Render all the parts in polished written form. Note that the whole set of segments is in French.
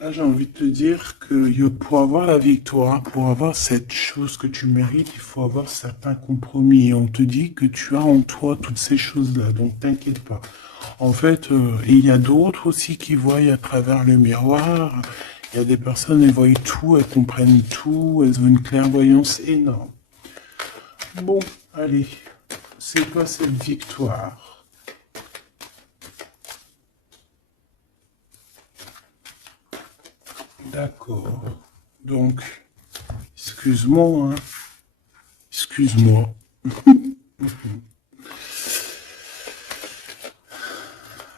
Là, j'ai envie de te dire que pour avoir la victoire, pour avoir cette chose que tu mérites, il faut avoir certains compromis. Et on te dit que tu as en toi toutes ces choses-là, donc t'inquiète pas. En fait, et il y a d'autres aussi qui voient à travers le miroir. Il y a des personnes, elles voient tout, elles comprennent tout, elles ont une clairvoyance énorme. Bon, allez, c'est quoi cette victoire? D'accord. Donc, excuse-moi, hein. Excuse-moi.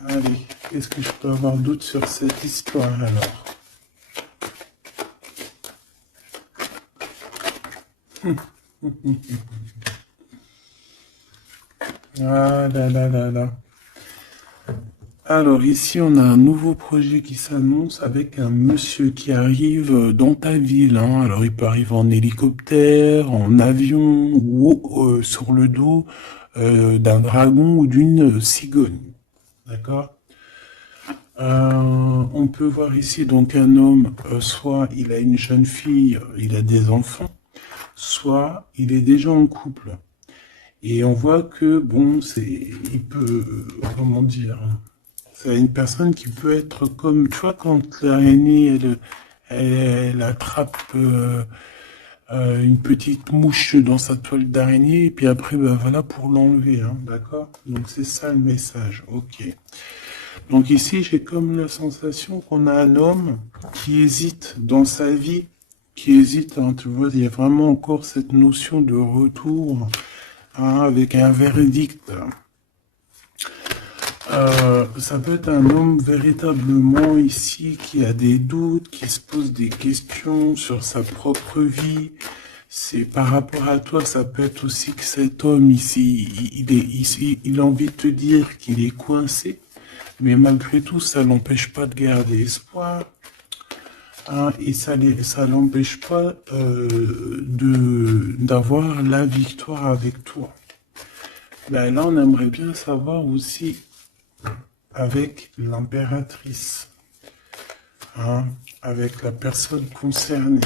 Allez, qu'est-ce que je peux avoir d'autre sur cette histoire alors? Ah là là là là. Alors ici, on a un nouveau projet qui s'annonce avec un monsieur qui arrive dans ta ville, hein. Alors il peut arriver en hélicoptère, en avion ou sur le dos d'un dragon ou d'une cigogne. D'accord? On peut voir ici donc un homme, soit il a une jeune fille, il a des enfants, soit il est déjà en couple. Et on voit que, bon, il peut, comment dire, c'est une personne qui peut être comme, tu vois, quand l'araignée, elle attrape une petite mouche dans sa toile d'araignée, et puis après, ben voilà, pour l'enlever, hein, d'accord? Donc c'est ça le message, ok. Donc ici, j'ai comme la sensation qu'on a un homme qui hésite dans sa vie, qui hésite, hein, tu vois, il y a vraiment encore cette notion de retour, hein, avec un verdict. Ça peut être un homme véritablement ici qui a des doutes, qui se pose des questions sur sa propre vie. C'est par rapport à toi, ça peut être aussi que cet homme ici, il a envie de te dire qu'il est coincé, mais malgré tout, ça l'empêche pas de garder espoir, hein, et ça l'empêche pas d'avoir la victoire avec toi. Ben là, on aimerait bien savoir aussi avec l'impératrice, hein, avec la personne concernée.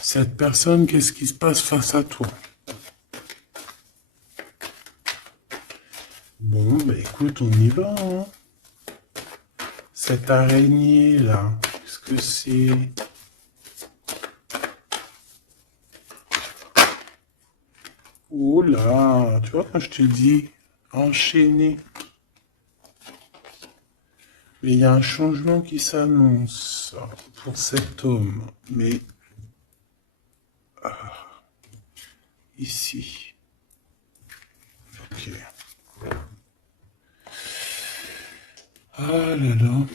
Cette personne, qu'est-ce qui se passe face à toi? Bon, ben écoute, on y va, hein. Cette araignée-là, qu'est-ce que c'est? Oh là, tu vois quand je te dis enchaîné, mais il y a un changement qui s'annonce pour cet homme, mais ici, ok. Ah là là,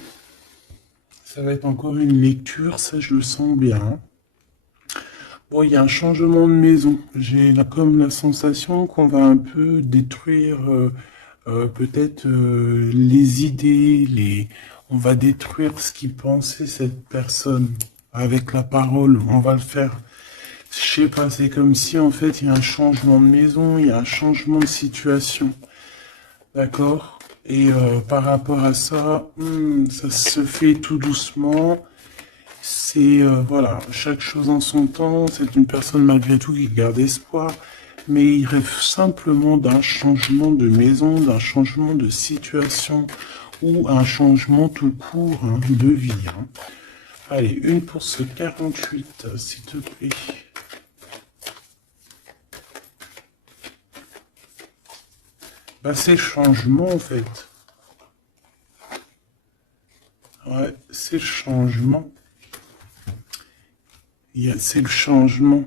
ça va être encore une lecture, ça je le sens bien. Bon, il y a un changement de maison. J'ai comme la sensation qu'on va un peu détruire peut-être les idées, on va détruire ce qui pensait cette personne avec la parole. On va le faire. Je sais pas, c'est comme si en fait il y a un changement de maison, il y a un changement de situation. D'accord? Et par rapport à ça, ça se fait tout doucement. C'est, voilà, chaque chose en son temps. C'est une personne malgré tout qui garde espoir. Mais il rêve simplement d'un changement de maison, d'un changement de situation ou un changement tout court, hein, de vie, hein. Allez, une pour ce 48, s'il te plaît. Bah, c'est changement en fait. Ouais, c'est le changement. C'est le changement.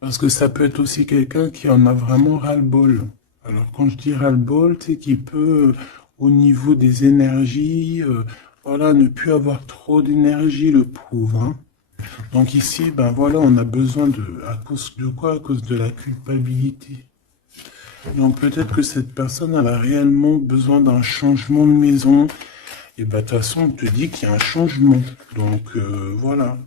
Parce que ça peut être aussi quelqu'un qui en a vraiment ras-le-bol. Alors quand je dis ras-le-bol, c'est qu'il peut, au niveau des énergies, voilà, ne plus avoir trop d'énergie, le pauvre, hein. Donc ici, ben voilà, on a besoin à cause de quoi? À cause de la culpabilité. Donc peut-être que cette personne, elle a réellement besoin d'un changement de maison. Et ben de toute façon, on te dit qu'il y a un changement. Donc voilà.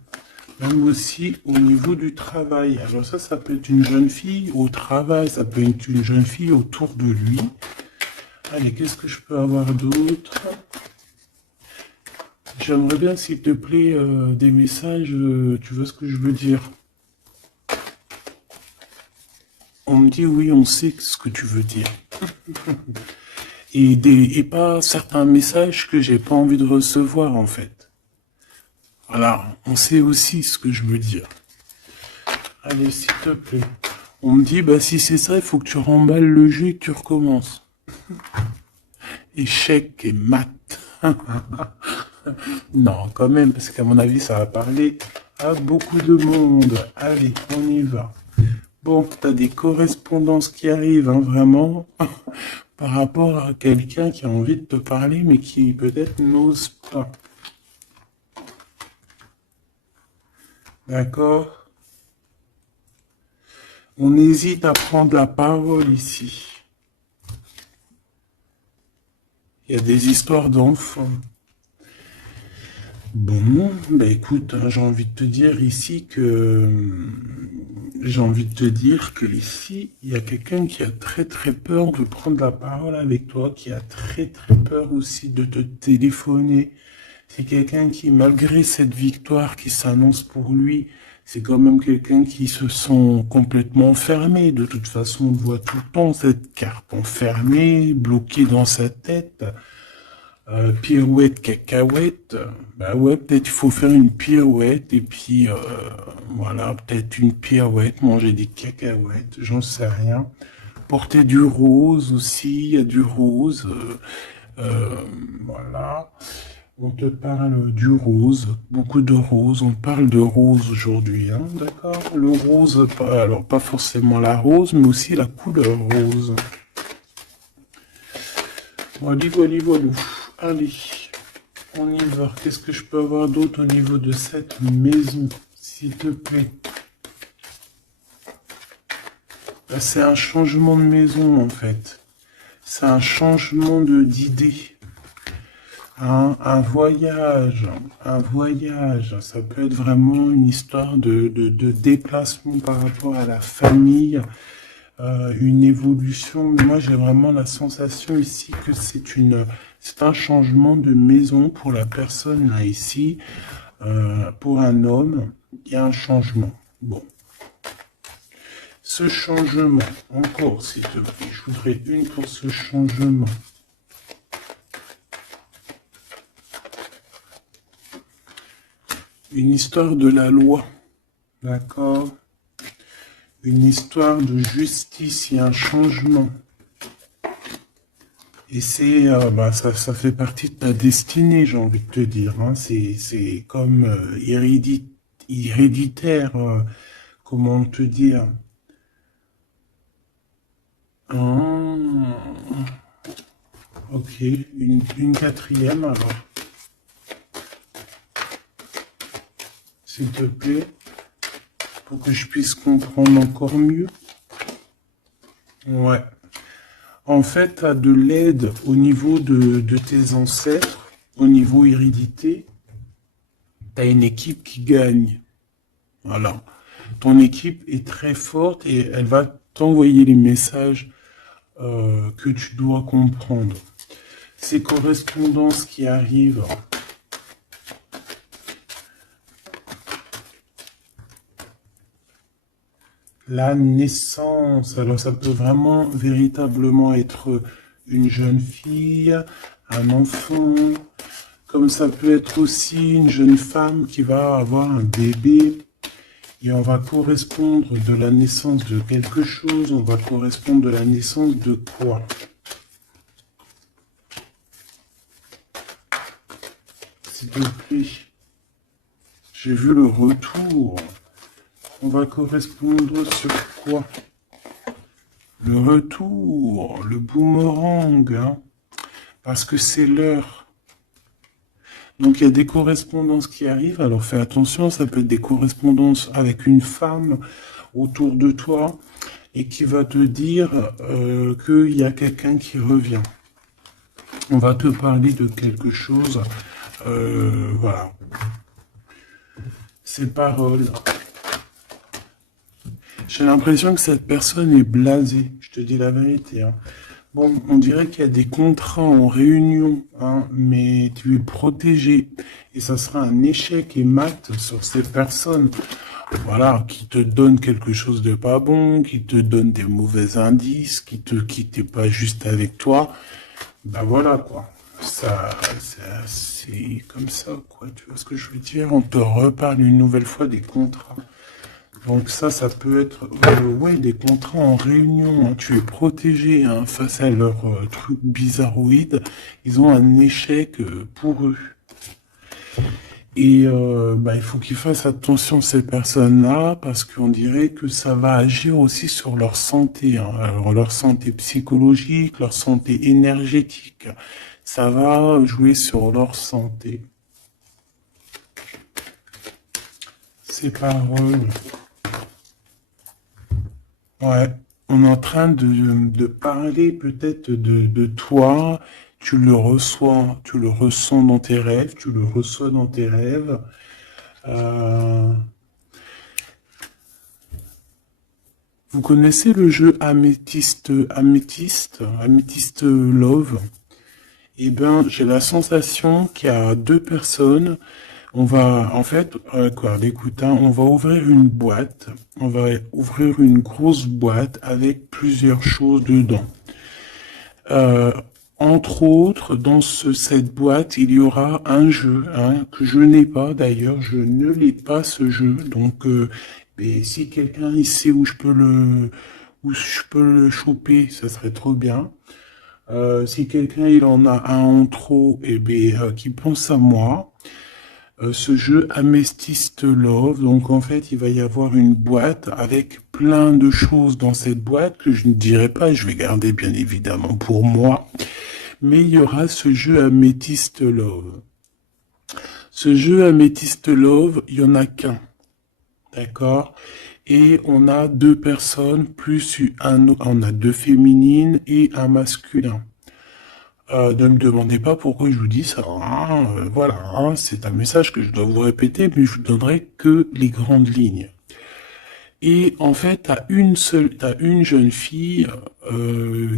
Même aussi au niveau du travail. Alors ça peut être une jeune fille au travail, ça peut être une jeune fille autour de lui. Allez, qu'est-ce que je peux avoir d'autre? J'aimerais bien, s'il te plaît, des messages, tu vois ce que je veux dire? On me dit oui, on sait ce que tu veux dire. Et pas certains messages que j'ai pas envie de recevoir, en fait. Voilà, on sait aussi ce que je veux dire. Allez, s'il te plaît. On me dit, bah si c'est ça, il faut que tu remballes le jeu et que tu recommences. Échec et maths. Non, quand même, parce qu'à mon avis, ça va parler à beaucoup de monde. Allez, on y va. Bon, t'as des correspondances qui arrivent, hein, vraiment, par rapport à quelqu'un qui a envie de te parler, mais qui peut-être n'ose pas. D'accord? On hésite à prendre la parole ici. Il y a des histoires d'enfants. Bon, bah écoute, hein, j'ai envie de te dire que ici, il y a quelqu'un qui a très très peur de prendre la parole avec toi, qui a très très peur aussi de te téléphoner. C'est quelqu'un qui, malgré cette victoire qui s'annonce pour lui, c'est quand même quelqu'un qui se sent complètement enfermé. De toute façon, on voit tout le temps cette carte enfermée, bloquée dans sa tête. Pirouette, cacahuète, bah ouais, peut-être il faut faire une pirouette et puis voilà, peut-être une pirouette, manger des cacahuètes, j'en sais rien. Porter du rose aussi, il y a du rose, voilà. On te parle du rose, beaucoup de rose, on parle de rose aujourd'hui, hein, d'accord? Le rose, alors pas forcément la rose, mais aussi la couleur rose. Voilà, voilà, voilà. Allez. On y va. Qu'est-ce que je peux avoir d'autre au niveau de cette maison, s'il te plaît? Là, c'est un changement de maison, en fait. C'est un changement d'idée. Un voyage. Un voyage. Ça peut être vraiment une histoire de déplacement par rapport à la famille. Une évolution. Mais moi, j'ai vraiment la sensation ici que c'est un changement de maison pour la personne là ici. Pour un homme, il y a un changement. Bon. Ce changement, encore s'il te plaît, je voudrais une pour ce changement. Une histoire de la loi. D'accord? Une histoire de justice, il y a un changement. Et c'est, ça fait partie de ta destinée, j'ai envie de te dire. Hein. C'est comme héréditaire, comment te dire. Ok, une quatrième alors. S'il te plaît, pour que je puisse comprendre encore mieux. Ouais. En fait, tu as de l'aide au niveau de tes ancêtres, au niveau hérédité. Tu as une équipe qui gagne. Voilà. Ton équipe est très forte et elle va t'envoyer les messages que tu dois comprendre. Ces correspondances qui arrivent. La naissance, alors ça peut vraiment véritablement être une jeune fille, un enfant, comme ça peut être aussi une jeune femme qui va avoir un bébé, et on va correspondre de la naissance de quelque chose, on va correspondre de la naissance de quoi? S'il te plaît, j'ai vu le retour. On va correspondre sur quoi? Le retour, le boomerang, hein, parce que c'est l'heure. Donc il y a des correspondances qui arrivent, alors fais attention, ça peut être des correspondances avec une femme autour de toi et qui va te dire qu'il y a quelqu'un qui revient. On va te parler de quelque chose, voilà. Ces paroles. J'ai l'impression que cette personne est blasée, je te dis la vérité. Hein. Bon, on dirait qu'il y a des contrats en réunion, hein, mais tu es protégé. Et ça sera un échec et mat sur ces personnes, voilà, qui te donnent quelque chose de pas bon, qui te donnent des mauvais indices, qui te quittent pas juste avec toi. Ben voilà, quoi. C'est comme ça, quoi. Tu vois ce que je veux dire? On te reparle une nouvelle fois des contrats. Donc ça peut être ouais, des contrats en réunion, hein. Tu es protégé, hein, face à leur truc bizarroïde. Ils ont un échec pour eux. Et bah, il faut qu'ils fassent attention ces personnes-là parce qu'on dirait que ça va agir aussi sur leur santé, hein. Alors, leur santé psychologique, leur santé énergétique. Ça va jouer sur leur santé. Ces paroles. Ouais, on est en train de parler peut-être de toi, tu le ressens dans tes rêves, tu le reçois dans tes rêves. Euh, vous connaissez le jeu Améthyste Love? Eh ben, j'ai la sensation qu'il y a deux personnes. On va, en fait, quoi, écoute, hein, on va ouvrir une boîte. On va ouvrir une grosse boîte avec plusieurs choses dedans. Euh, Entre autres, dans cette boîte, il y aura un jeu, hein, que je n'ai pas d'ailleurs, je ne l'ai pas ce jeu. Donc, mais si quelqu'un il sait où je peux le choper, ça serait trop bien. Si quelqu'un il en a un en trop, et ben, qui pense à moi. Ce jeu Amethyst Love, donc en fait il va y avoir une boîte avec plein de choses dans cette boîte que je ne dirai pas, je vais garder bien évidemment pour moi, mais il y aura ce jeu Amethyst Love. Ce jeu Amethyst Love, il y en a qu'un, d'accord? Et on a deux personnes plus on a deux féminines et un masculin. Ne me demandez pas pourquoi je vous dis ça, hein. Voilà, hein, c'est un message que je dois vous répéter, mais je vous donnerai que les grandes lignes. Et en fait, t'as une jeune fille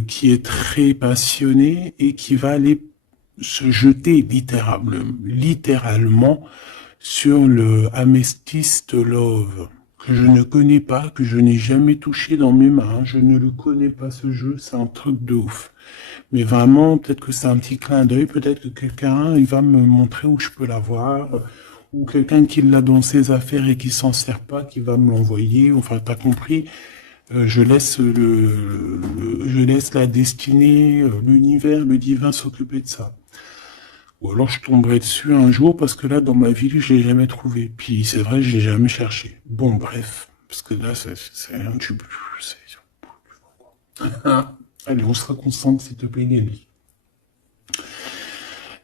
qui est très passionnée et qui va aller se jeter littéralement sur le Amethyst Love, que je ne connais pas, que je n'ai jamais touché dans mes mains. Je ne le connais pas ce jeu, c'est un truc de ouf. Mais vraiment, peut-être que c'est un petit clin d'œil, peut-être que quelqu'un, il va me montrer où je peux l'avoir, ou quelqu'un qui l'a dans ses affaires et qui s'en sert pas, qui va me l'envoyer. Enfin, t'as compris. Je laisse la destinée, l'univers, le divin s'occuper de ça. Ou alors je tomberai dessus un jour parce que là, dans ma vie, je l'ai jamais trouvé. Puis c'est vrai, je l'ai jamais cherché. Bon, bref, parce que là, c'est un tube. Allez, on se concentre, s'il te plaît, Gabi.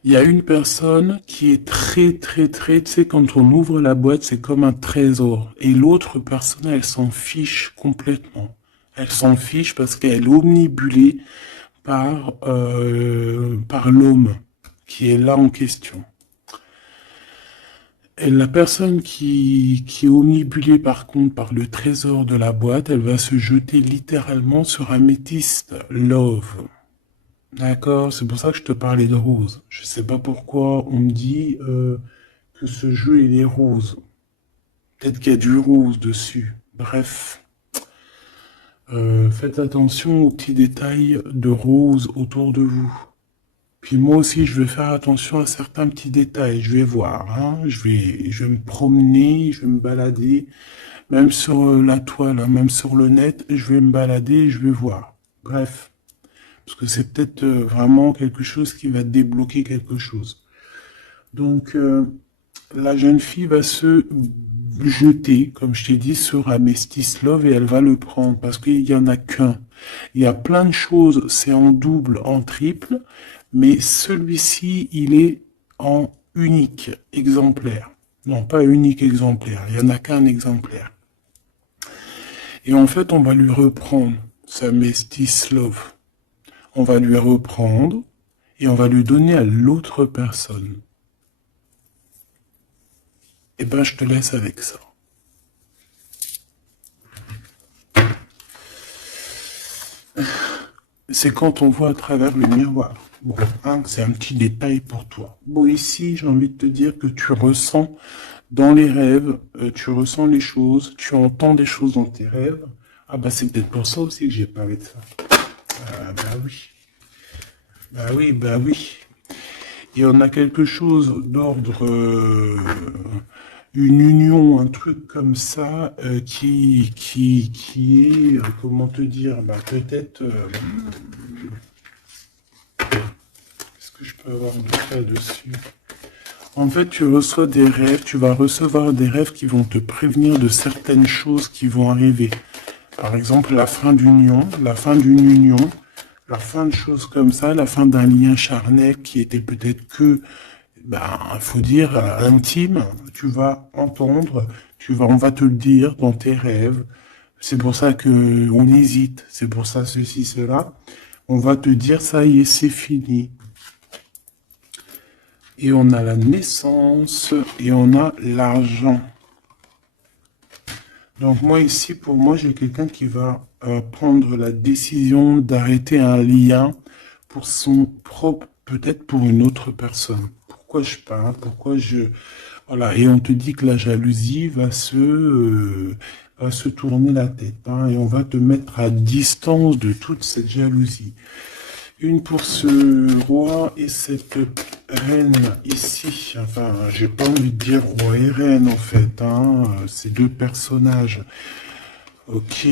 Il y a une personne qui est très, tu sais, quand on ouvre la boîte, c'est comme un trésor. Et l'autre personne, elle s'en fiche complètement. Elle s'en fiche parce qu'elle est omnibulée par l'homme qui est là en question. Et la personne qui est omnibulée par contre par le trésor de la boîte, elle va se jeter littéralement sur Amethyst Love. D'accord, c'est pour ça que je te parlais de rose. Je sais pas pourquoi on me dit que ce jeu il est rose. Peut-être qu'il y a du rose dessus. Bref, faites attention aux petits détails de rose autour de vous. Puis moi aussi, je vais faire attention à certains petits détails. Je vais voir, hein. Je vais me promener, je vais me balader, même sur la toile, hein, même sur le net, je vais me balader, et je vais voir. Bref. Parce que c'est peut-être vraiment quelque chose qui va débloquer quelque chose. Donc, la jeune fille va se jeter, comme je t'ai dit, sur Amethyst Love et elle va le prendre parce qu'il n'y en a qu'un. Il y a plein de choses, c'est en double, en triple, mais celui-ci, il est en unique exemplaire. Non, pas unique exemplaire, il n'y en a qu'un exemplaire. Et en fait, on va lui reprendre sa Amethyst Love. On va lui reprendre et on va lui donner à l'autre personne. Eh ben, je te laisse avec ça. c'est quand on voit à travers le miroir. Bon, hein, c'est un petit détail pour toi. Bon, ici, j'ai envie de te dire que tu ressens dans les rêves, tu ressens les choses, tu entends des choses dans tes rêves. Ah bah c'est peut-être pour ça aussi que j'ai parlé de ça. Ah bah oui. Bah oui, bah oui. Et on a quelque chose d'ordre, une union, un truc comme ça, qui est, comment te dire, bah peut-être, est-ce que je peux avoir un truc là-dessus? En fait, tu reçois des rêves, tu vas recevoir des rêves qui vont te prévenir de certaines choses qui vont arriver. Par exemple, la fin d'union, la fin d'une union, la fin de choses comme ça, la fin d'un lien charnel qui était peut-être que, ben, faut dire, intime. Tu vas entendre, on va te le dire dans tes rêves. C'est pour ça que on hésite. C'est pour ça ceci, cela. On va te dire, ça y est, c'est fini. Et on a la naissance et on a l'argent. Donc moi ici, pour moi, j'ai quelqu'un qui va prendre la décision d'arrêter un lien pour son propre, peut-être pour une autre personne. Pourquoi je parle? Pourquoi je... Voilà, et on te dit que la jalousie va se tourner la tête, hein, et on va te mettre à distance de toute cette jalousie. Une pour ce roi et cette reine ici. Enfin, j'ai pas envie de dire roi et reine en fait, hein. Ces deux personnages. Ok.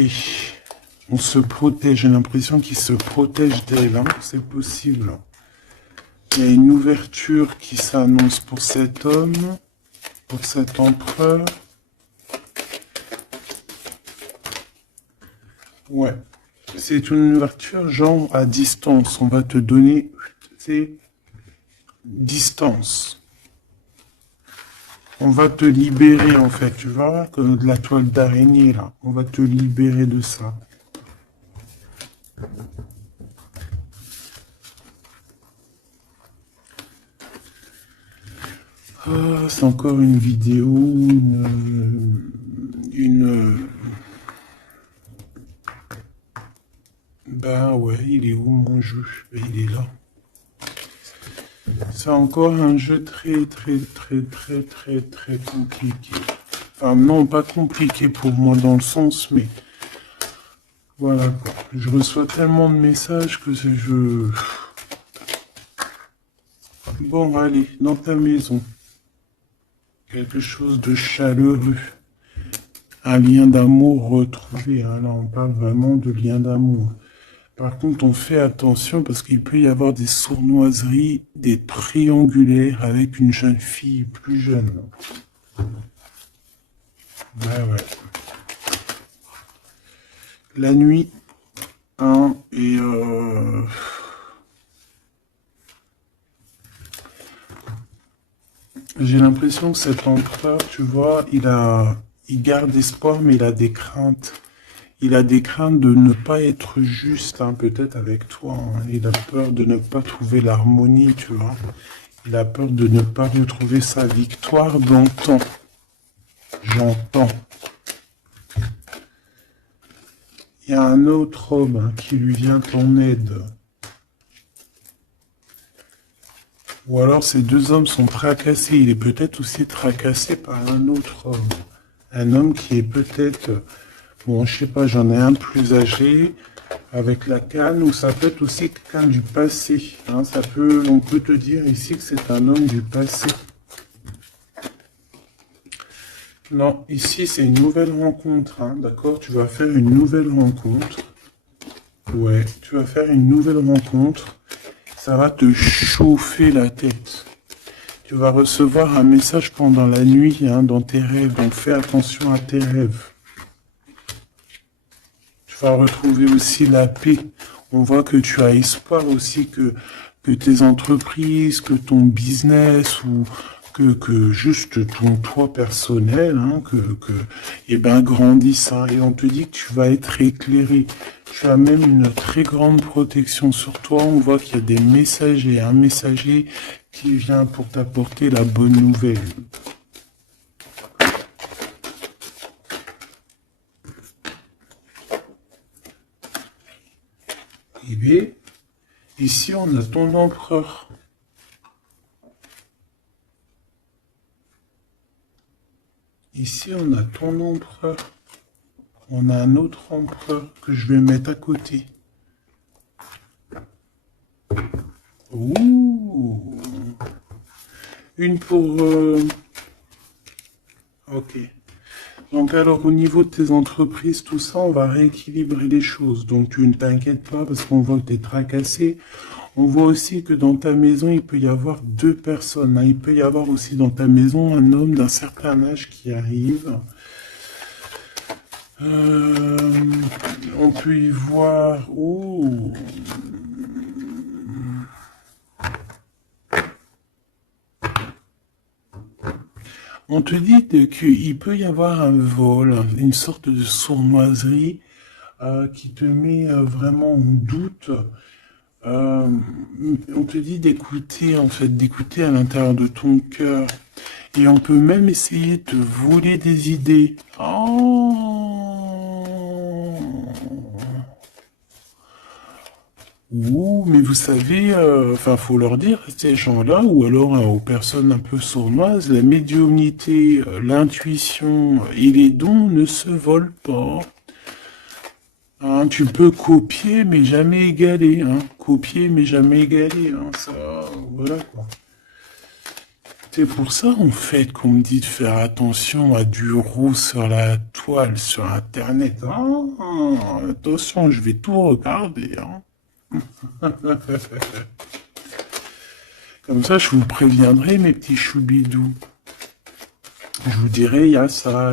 On se protège. J'ai l'impression qu'ils se protègent d'elle, hein. C'est possible. Il y a une ouverture qui s'annonce pour cet homme, pour cet empereur. Ouais. C'est une ouverture genre à distance. On va te donner, c'est distance. On va te libérer en fait, tu vois, comme de la toile d'araignée là. On va te libérer de ça. Ah, c'est encore une vidéo, Ben ouais, il est où mon jeu? Ben, il est là. C'est encore un jeu très compliqué. Enfin, non, pas compliqué pour moi dans le sens, mais voilà quoi. Je reçois tellement de messages que je... Bon, allez, dans ta maison. Quelque chose de chaleureux. Un lien d'amour retrouvé, hein. Là, on parle vraiment de lien d'amour. Par contre, on fait attention parce qu'il peut y avoir des sournoiseries, des triangulaires avec une jeune fille plus jeune. Ouais. La nuit, hein, et j'ai l'impression que cet empereur, tu vois, il garde espoir, mais il a des craintes. Il a des craintes de ne pas être juste, hein, peut-être avec toi, hein. Il a peur de ne pas trouver l'harmonie, tu vois. Il a peur de ne pas retrouver sa victoire dans le temps. J'entends. Il y a un autre homme, hein, qui lui vient en aide. Ou alors ces deux hommes sont tracassés. Il est peut-être aussi tracassé par un autre homme. Un homme qui est peut-être... Bon, je sais pas, j'en ai un plus âgé, avec la canne, ou ça peut être aussi quelqu'un du passé, hein. On peut te dire ici que c'est un homme du passé. Non, ici c'est une nouvelle rencontre, hein, d'accord? Tu vas faire une nouvelle rencontre. Ouais, tu vas faire une nouvelle rencontre. Ça va te chauffer la tête. Tu vas recevoir un message pendant la nuit, hein, dans tes rêves, donc fais attention à tes rêves. Tu vas retrouver aussi la paix. On voit que tu as espoir aussi que tes entreprises, que ton business ou que juste ton toi personnel, hein, eh ben, grandisse, hein. Et on te dit que tu vas être éclairé. Tu as même une très grande protection sur toi. On voit qu'il y a des messagers, un messager qui vient pour t'apporter la bonne nouvelle. Et bien, ici, on a ton empereur. Ici, on a ton empereur. On a un autre empereur que je vais mettre à côté. Ouh. Une pour... Ok. Donc alors au niveau de tes entreprises, tout ça, on va rééquilibrer les choses. Donc tu ne t'inquiètes pas parce qu'on voit que tu es tracassé. On voit aussi que dans ta maison, il peut y avoir deux personnes, hein. Il peut y avoir aussi dans ta maison un homme d'un certain âge qui arrive. On peut y voir... Oh. On te dit qu'il peut y avoir un vol, une sorte de sournoiserie qui te met vraiment en doute. Euh, on te dit d'écouter, en fait, d'écouter à l'intérieur de ton cœur. Et on peut même essayer de te voler des idées. Oh. Ouh, mais vous savez, enfin, faut leur dire, ces gens-là, ou alors aux personnes un peu sournoises, la médiumnité, l'intuition et les dons ne se volent pas. Hein, tu peux copier, mais jamais égaler. Hein. Copier, mais jamais égaler. Hein. Ça, voilà quoi. C'est pour ça, en fait, qu'on me dit de faire attention à du roux sur la toile, sur Internet. Ah, attention, je vais tout regarder. Hein. Comme ça, je vous préviendrai, mes petits choubidous. Je vous dirai, il y a ça,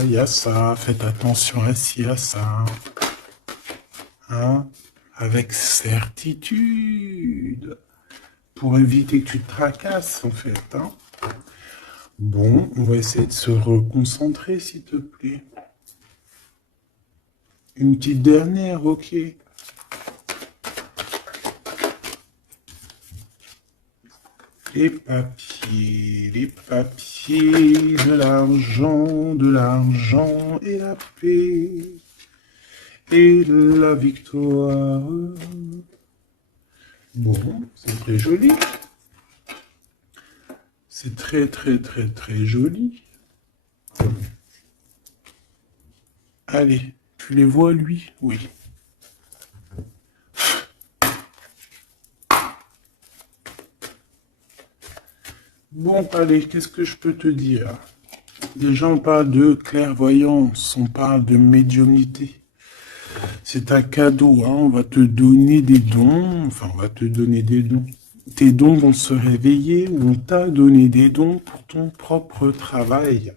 faites attention à ci, à ça. Hein, avec certitude. Pour éviter que tu te tracasses, en fait. Hein. Bon, on va essayer de se reconcentrer, s'il te plaît. Une petite dernière, ok. Les papiers, de l'argent et la paix et la victoire. Bon, c'est très joli. C'est très, très, très, très joli. Allez, tu les vois, lui? Oui. Bon, allez, qu'est-ce que je peux te dire? Déjà, on parle de clairvoyance, on parle de médiumnité. C'est un cadeau, hein, on va te donner des dons, enfin, on va te donner des dons. Tes dons vont se réveiller, ou on t'a donné des dons pour ton propre travail.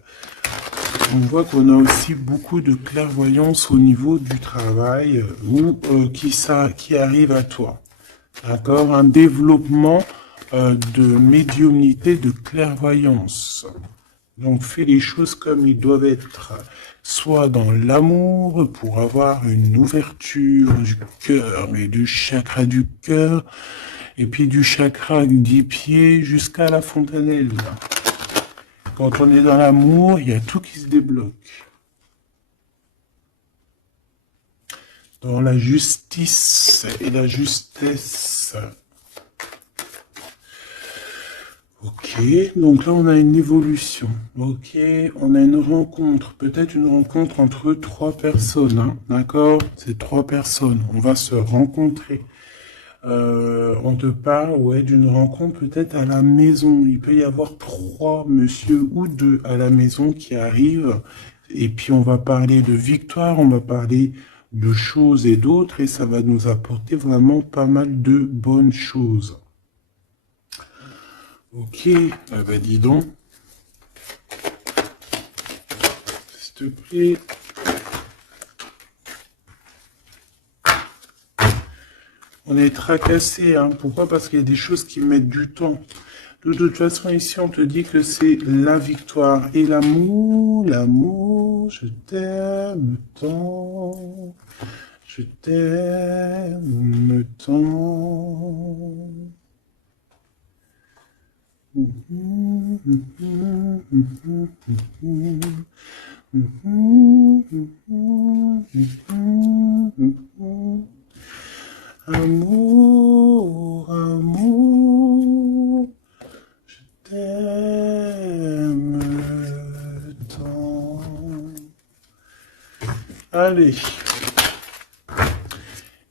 On voit qu'on a aussi beaucoup de clairvoyance au niveau du travail ou qui arrive à toi. D'accord? Un développement de médiumnité, de clairvoyance. Donc fais les choses comme ils doivent être. Soit dans l'amour pour avoir une ouverture du cœur et du chakra du cœur, et puis du chakra des pieds jusqu'à la fontanelle. Quand on est dans l'amour, il y a tout qui se débloque. Dans la justice et la justesse. Ok, donc là on a une évolution. Ok, on a une rencontre, peut-être une rencontre entre trois personnes. Hein, d'accord? C'est trois personnes. On va se rencontrer. On te parle, ouais, d'une rencontre peut-être à la maison. Il peut y avoir trois monsieur ou deux à la maison qui arrivent. Et puis on va parler de victoire, on va parler de choses et d'autres. Et ça va nous apporter vraiment pas mal de bonnes choses. Ok, bah dis donc. S'il te plaît. On est tracassé, hein. Pourquoi? Parce qu'il y a des choses qui mettent du temps. De toute façon, ici, on te dit que c'est la victoire et l'amour, l'amour, je t'aime tant, je t'aime tant. Amour, amour, je t'aime tant. Allez.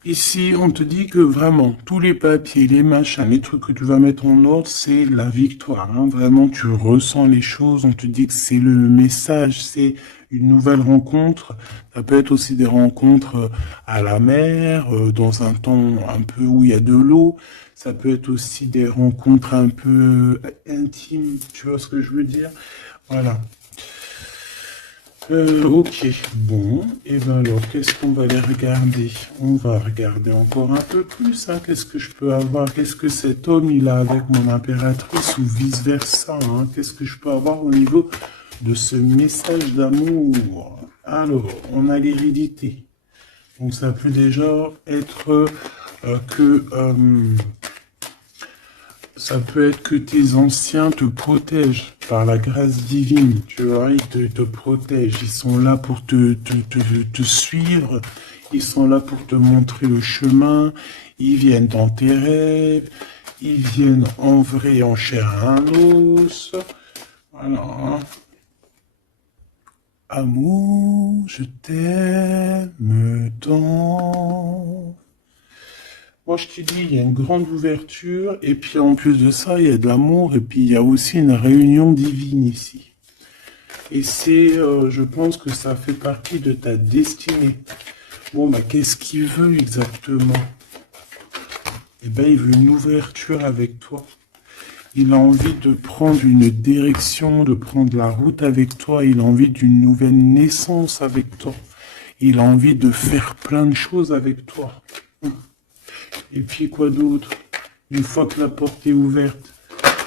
Ici, on te dit que vraiment, tous les papiers, les machins, les trucs que tu vas mettre en ordre, c'est la victoire. Hein. Vraiment, tu ressens les choses. On te dit que c'est le message, c'est une nouvelle rencontre. Ça peut être aussi des rencontres à la mer, dans un temps un peu où il y a de l'eau. Ça peut être aussi des rencontres un peu intimes. Tu vois ce que je veux dire? Voilà. Ok, bon, et ben alors, qu'est-ce qu'on va aller regarder? On va regarder encore un peu plus, hein. Qu'est-ce que je peux avoir? Qu'est-ce que cet homme, il a avec mon impératrice ou vice-versa, hein? Qu'est-ce que je peux avoir au niveau de ce message d'amour? Alors, on a l'hérédité. Donc, ça peut déjà être ça peut être que tes anciens te protègent par la grâce divine, tu vois, ils te protègent, ils sont là pour te suivre, ils sont là pour te montrer le chemin, ils viennent dans tes rêves, ils viennent en vrai, en chair et en os. Voilà. Amour, je t'aime tant. Moi, je te dis, il y a une grande ouverture, et puis en plus de ça, il y a de l'amour, et puis il y a aussi une réunion divine ici. Et c'est, je pense que ça fait partie de ta destinée. Bon, bah, qu'est-ce qu'il veut exactement? Eh ben, il veut une ouverture avec toi. Il a envie de prendre une direction, de prendre la route avec toi. Il a envie d'une nouvelle naissance avec toi. Il a envie de faire plein de choses avec toi. Et puis quoi d'autre? Une fois que la porte est ouverte,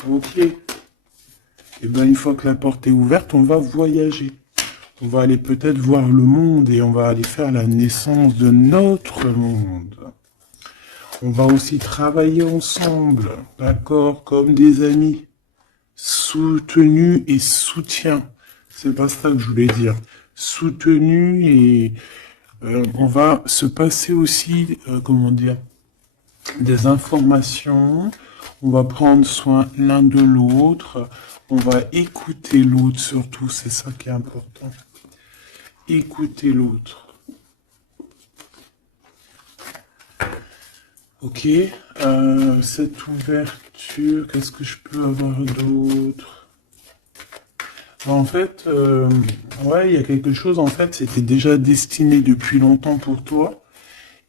ok. Et bien une fois que la porte est ouverte, on va voyager. On va aller peut-être voir le monde et on va aller faire la naissance de notre monde. On va aussi travailler ensemble, d'accord, comme des amis, soutenus et soutien. C'est pas ça que je voulais dire. Soutenus et on va se passer aussi, comment dire, des informations, on va prendre soin l'un de l'autre, on va écouter l'autre surtout, c'est ça qui est important. Écouter l'autre. Ok, cette ouverture, qu'est-ce que je peux avoir d'autre? En fait, ouais, il y a quelque chose, en fait, c'était déjà destiné depuis longtemps pour toi.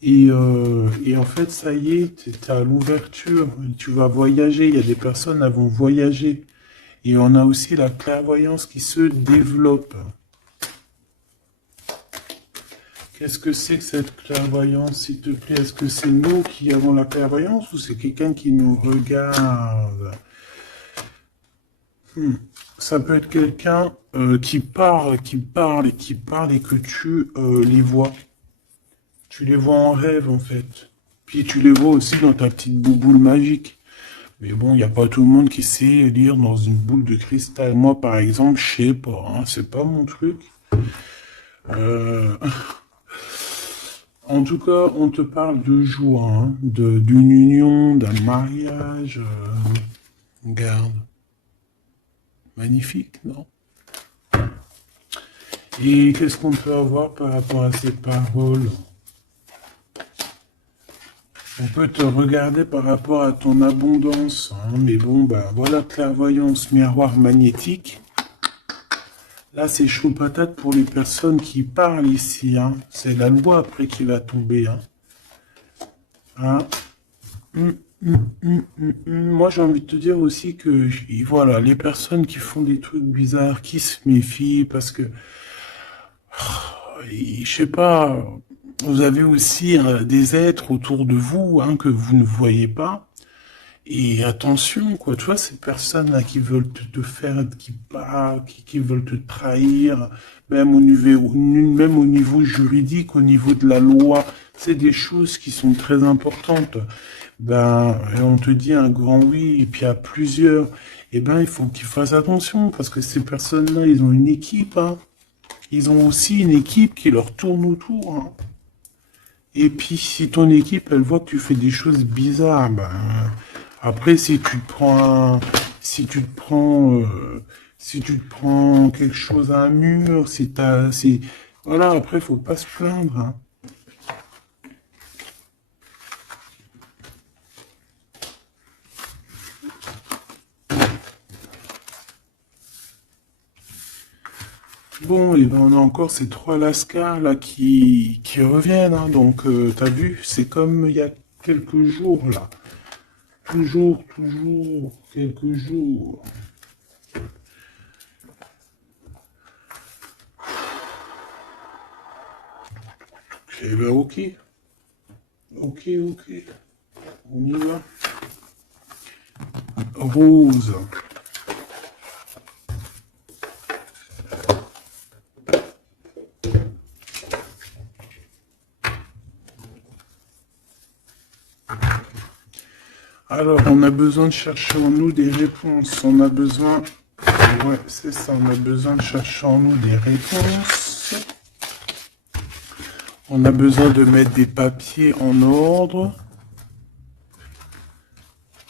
Et en fait, ça y est, tu es à l'ouverture, tu vas voyager, il y a des personnes qui vont voyager. Et on a aussi la clairvoyance qui se développe. Qu'est-ce que c'est que cette clairvoyance, s'il te plaît? Est-ce que c'est nous qui avons la clairvoyance ou c'est quelqu'un qui nous regarde? Ça peut être quelqu'un qui parle et que tu les vois. Tu les vois en rêve, en fait. Puis tu les vois aussi dans ta petite bouboule magique. Mais bon, il n'y a pas tout le monde qui sait lire dans une boule de cristal. Moi, par exemple, je sais pas, hein, c'est pas mon truc. Euh, En tout cas, on te parle de joie, hein, d'une union, d'un mariage. Regarde. Magnifique, non? Et qu'est-ce qu'on peut avoir par rapport à ces paroles? On peut te regarder par rapport à ton abondance, hein, mais bon, bah voilà, clairvoyance, miroir magnétique. Là, c'est chaud patate pour les personnes qui parlent ici, hein. C'est la loi après qui va tomber, hein. Hein. Moi, j'ai envie de te dire aussi que, voilà, les personnes qui font des trucs bizarres, qui se méfient, parce que, je sais pas, vous avez aussi des êtres autour de vous, hein, que vous ne voyez pas. Et attention, quoi, tu vois, ces personnes-là qui veulent te faire, qui parlent, qui veulent te trahir, même au niveau juridique, au niveau de la loi, c'est des choses qui sont très importantes. Ben, on te dit un grand oui, et puis à plusieurs, eh ben, il faut qu'ils fassent attention, parce que ces personnes-là, ils ont une équipe, hein. Ils ont aussi une équipe qui leur tourne autour, hein. Et puis, si ton équipe, elle voit que tu fais des choses bizarres, ben, après, si tu te prends quelque chose à un mur, voilà, après, faut pas se plaindre, hein. Bon, et ben, on a encore ces trois lascars là qui reviennent, hein. Donc, t'as vu, c'est comme il y a quelques jours, là. Toujours, quelques jours. Eh ben, ok, on y va. Rose. Alors, on a besoin de chercher en nous des réponses. On a besoin... Ouais, c'est ça, on a besoin de chercher en nous des réponses. On a besoin de mettre des papiers en ordre.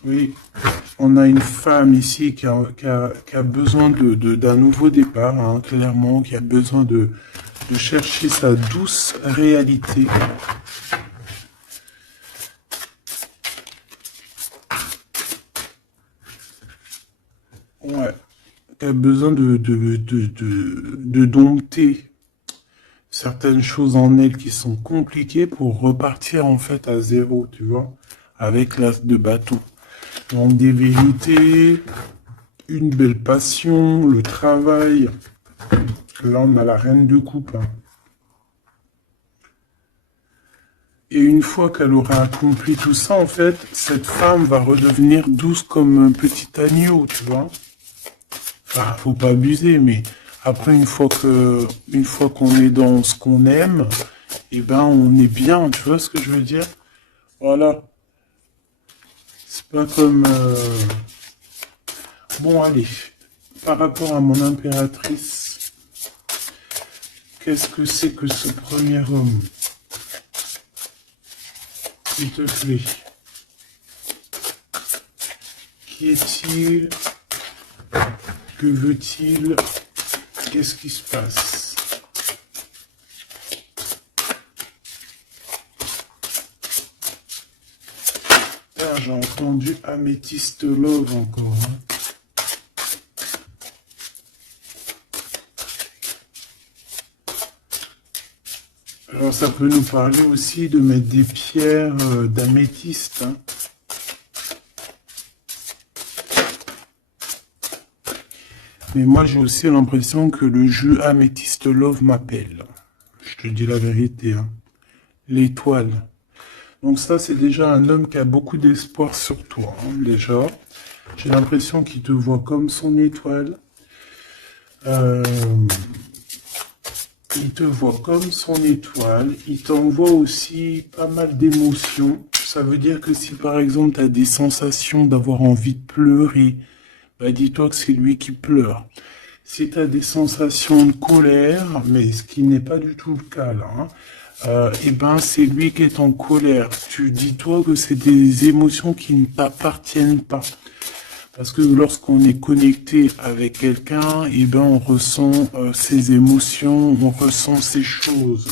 Oui, on a une femme ici qui a besoin d'un nouveau départ, hein, clairement, qui a besoin de chercher sa douce réalité. Ouais, qui a besoin de dompter certaines choses en elle qui sont compliquées pour repartir en fait à zéro, tu vois, avec l'as de bâton. Donc des vérités, une belle passion, le travail. Là, on a la reine de coupe, hein. Et une fois qu'elle aura accompli tout ça, en fait, cette femme va redevenir douce comme un petit agneau, tu vois. Enfin, faut pas abuser, mais après, une fois qu'on est dans ce qu'on aime, eh ben, on est bien, tu vois ce que je veux dire? Voilà. C'est pas comme, bon, allez. Par rapport à mon impératrice, qu'est-ce que c'est que ce premier homme? S'il te plaît. Qui est-il? Que veut-il? Qu'est-ce qui se passe? Ah, j'ai entendu Améthyste Love encore, hein. Alors ça peut nous parler aussi de mettre des pierres d'améthyste, hein. Mais moi j'ai aussi l'impression que le jeu Améthyste Love m'appelle. Je te dis la vérité, hein. L'étoile. Donc ça c'est déjà un homme qui a beaucoup d'espoir sur toi, hein, déjà. J'ai l'impression qu'il te voit comme son étoile. Euh, il te voit comme son étoile. Il t'envoie aussi pas mal d'émotions. Ça veut dire que si par exemple tu as des sensations d'avoir envie de pleurer, bah dis-toi que c'est lui qui pleure. Si tu as des sensations de colère, mais ce qui n'est pas du tout le cas là, hein, eh ben c'est lui qui est en colère. Tu dis-toi que c'est des émotions qui ne t'appartiennent pas. Parce que lorsqu'on est connecté avec quelqu'un, eh ben on ressent ses émotions, on ressent ses choses.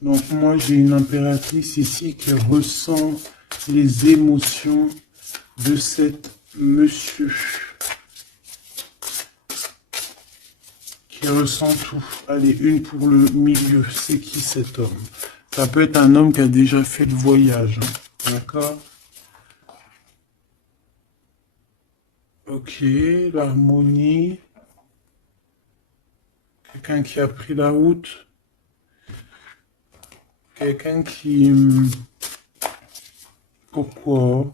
Donc moi j'ai une impératrice ici qui ressent les émotions de cet monsieur. Qui ressent tout. Allez, une pour le milieu. C'est qui cet homme? Ça peut être un homme qui a déjà fait le voyage, hein. D'accord? Ok, l'harmonie. Quelqu'un qui a pris la route. Quelqu'un qui... Pourquoi?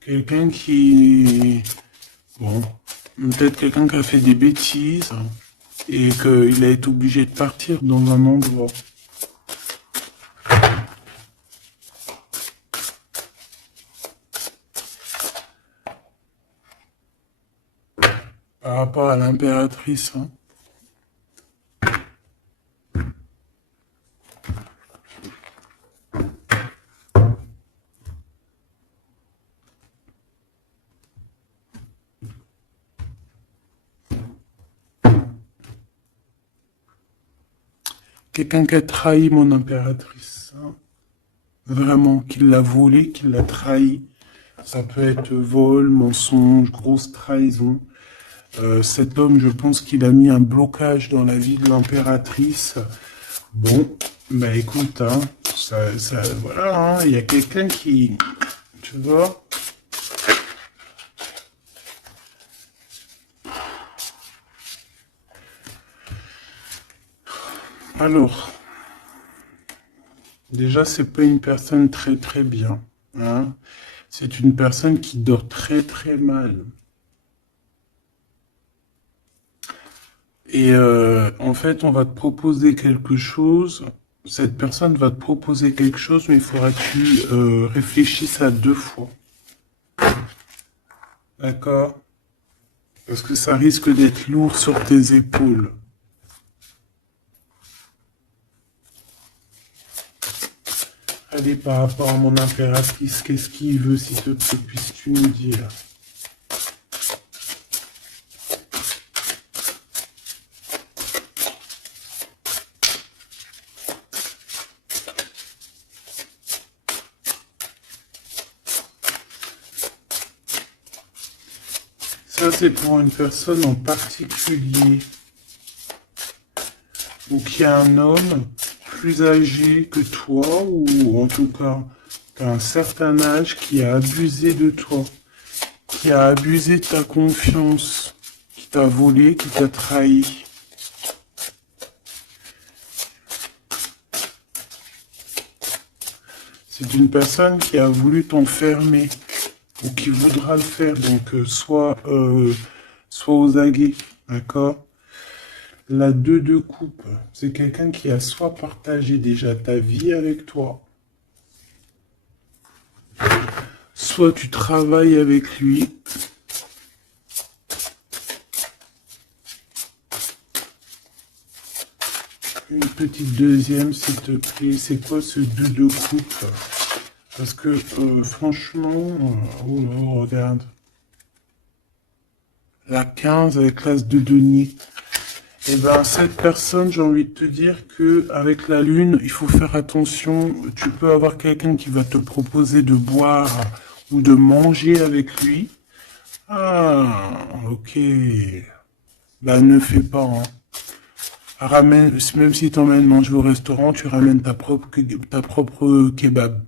Quelqu'un qui... Bon, peut-être quelqu'un qui a fait des bêtises et qu'il a été obligé de partir dans un endroit. Par rapport à l'impératrice, hein. quelqu'un qui a trahi mon impératrice. Hein. Vraiment, qui l'a volé, qui l'a trahi. Ça peut être vol, mensonge, grosse trahison. Cet homme, je pense qu'il a mis un blocage dans la vie de l'impératrice. Bon, bah écoute, hein, voilà, hein, il y a quelqu'un qui, tu vois. Alors, déjà, c'est pas une personne très très bien, hein. C'est une personne qui dort très très mal. Et en fait, on va te proposer quelque chose. Cette personne va te proposer quelque chose, mais il faudra que tu réfléchisses à 2 fois. D'accord? Parce que ça risque d'être lourd sur tes épaules. Allez, par rapport à mon impératrice, qu'est-ce qu'il veut, s'il te plaît, puisses-tu me dire? Ça, c'est pour une personne en particulier. Donc, il y a un homme plus âgé que toi, ou en tout cas, d'un certain âge, qui a abusé de toi, qui a abusé de ta confiance, qui t'a volé, qui t'a trahi. C'est une personne qui a voulu t'enfermer, ou qui voudra le faire, donc soit aux aguets, d'accord? La 2 de coupe, c'est quelqu'un qui a soit partagé déjà ta vie avec toi, soit tu travailles avec lui. Une petite deuxième, s'il te plaît. C'est quoi ce 2 de coupe? Parce que franchement, oh là, regarde. La 15 avec l'as de denier. Et ben cette personne, j'ai envie de te dire que avec la lune, il faut faire attention. Tu peux avoir quelqu'un qui va te proposer de boire ou de manger avec lui. Ah, ok. Bah ne fais pas. Hein. Ramène, même si t'emmènes manger au restaurant, tu ramènes ta propre kebab.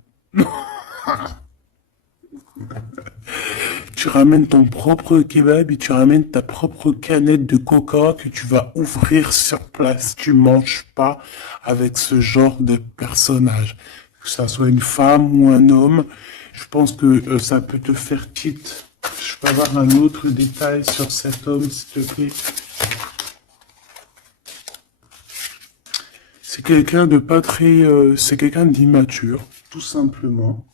Tu ramènes ton propre kebab et tu ramènes ta propre canette de coca que tu vas ouvrir sur place. Tu manges pas avec ce genre de personnage. Que ça soit une femme ou un homme, je pense que ça peut te faire tilt. Je peux avoir un autre détail sur cet homme, s'il te plaît. C'est quelqu'un de pas très... c'est quelqu'un d'immature, tout simplement.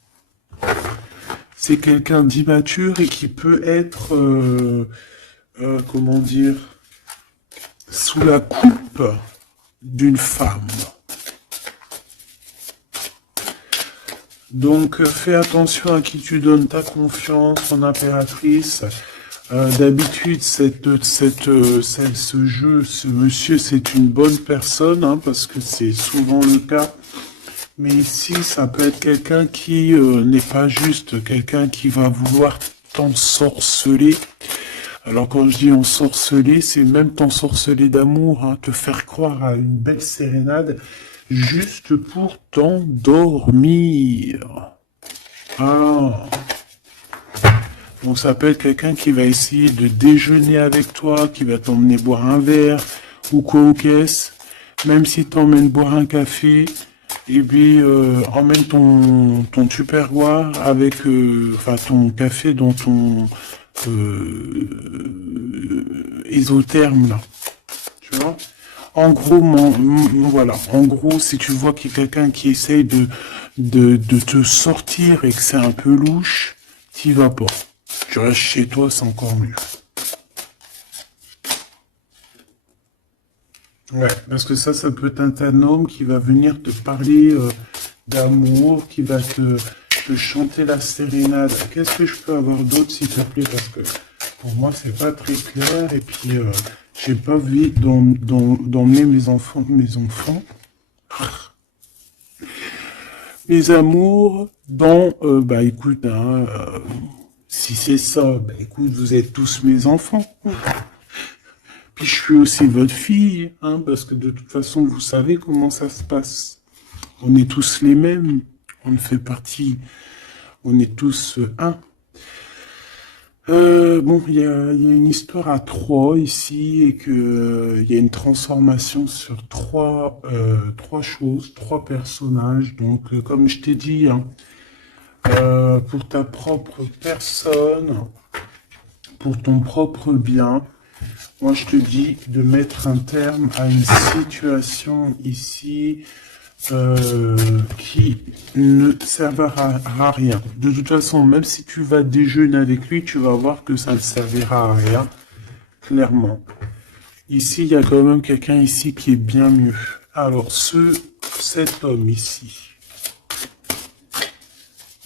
C'est quelqu'un d'immature et qui peut être, comment dire, sous la coupe d'une femme. Donc, fais attention à qui tu donnes ta confiance, ton impératrice. D'habitude, ce monsieur, c'est une bonne personne, hein, parce que c'est souvent le cas. Mais ici, ça peut être quelqu'un qui n'est pas juste, quelqu'un qui va vouloir t'ensorceler. Alors quand je dis ensorceler, c'est même t'ensorceler d'amour, hein, te faire croire à une belle sérénade, juste pour t'endormir. Ah. Donc ça peut être quelqu'un qui va essayer de déjeuner avec toi, qui va t'emmener boire un verre, ou quoi au caisse, même si t'emmènes boire un café. Et puis, emmène ton tupperware avec, enfin, ton café dans ton isotherme, là. Tu vois? En gros, voilà. En gros, si tu vois qu'il y a quelqu'un qui essaye de te sortir et que c'est un peu louche, t'y vas pas. Tu restes chez toi, c'est encore mieux. Ouais, parce que ça peut être un homme qui va venir te parler d'amour, qui va te chanter la sérénade. Qu'est-ce que je peux avoir d'autre, s'il te plaît? Parce que pour moi, c'est pas très clair. Et puis, j'ai pas envie d'emmener mes enfants. Mes amours, bon, bah écoute, hein, si c'est ça, bah écoute, vous êtes tous mes enfants. Puis je suis aussi votre fille, hein, parce que de toute façon, vous savez comment ça se passe. On est tous les mêmes, on fait partie, on est tous un. Bon, il y a une histoire à trois ici et que il y a une transformation sur trois choses, trois personnages. Donc, comme je t'ai dit, hein, pour ta propre personne, pour ton propre bien, moi je te dis de mettre un terme à une situation ici qui ne servira à rien. De toute façon, même si tu vas déjeuner avec lui, tu vas voir que ça ne servira à rien, clairement. Ici, il y a quand même quelqu'un ici qui est bien mieux. Alors, cet homme ici,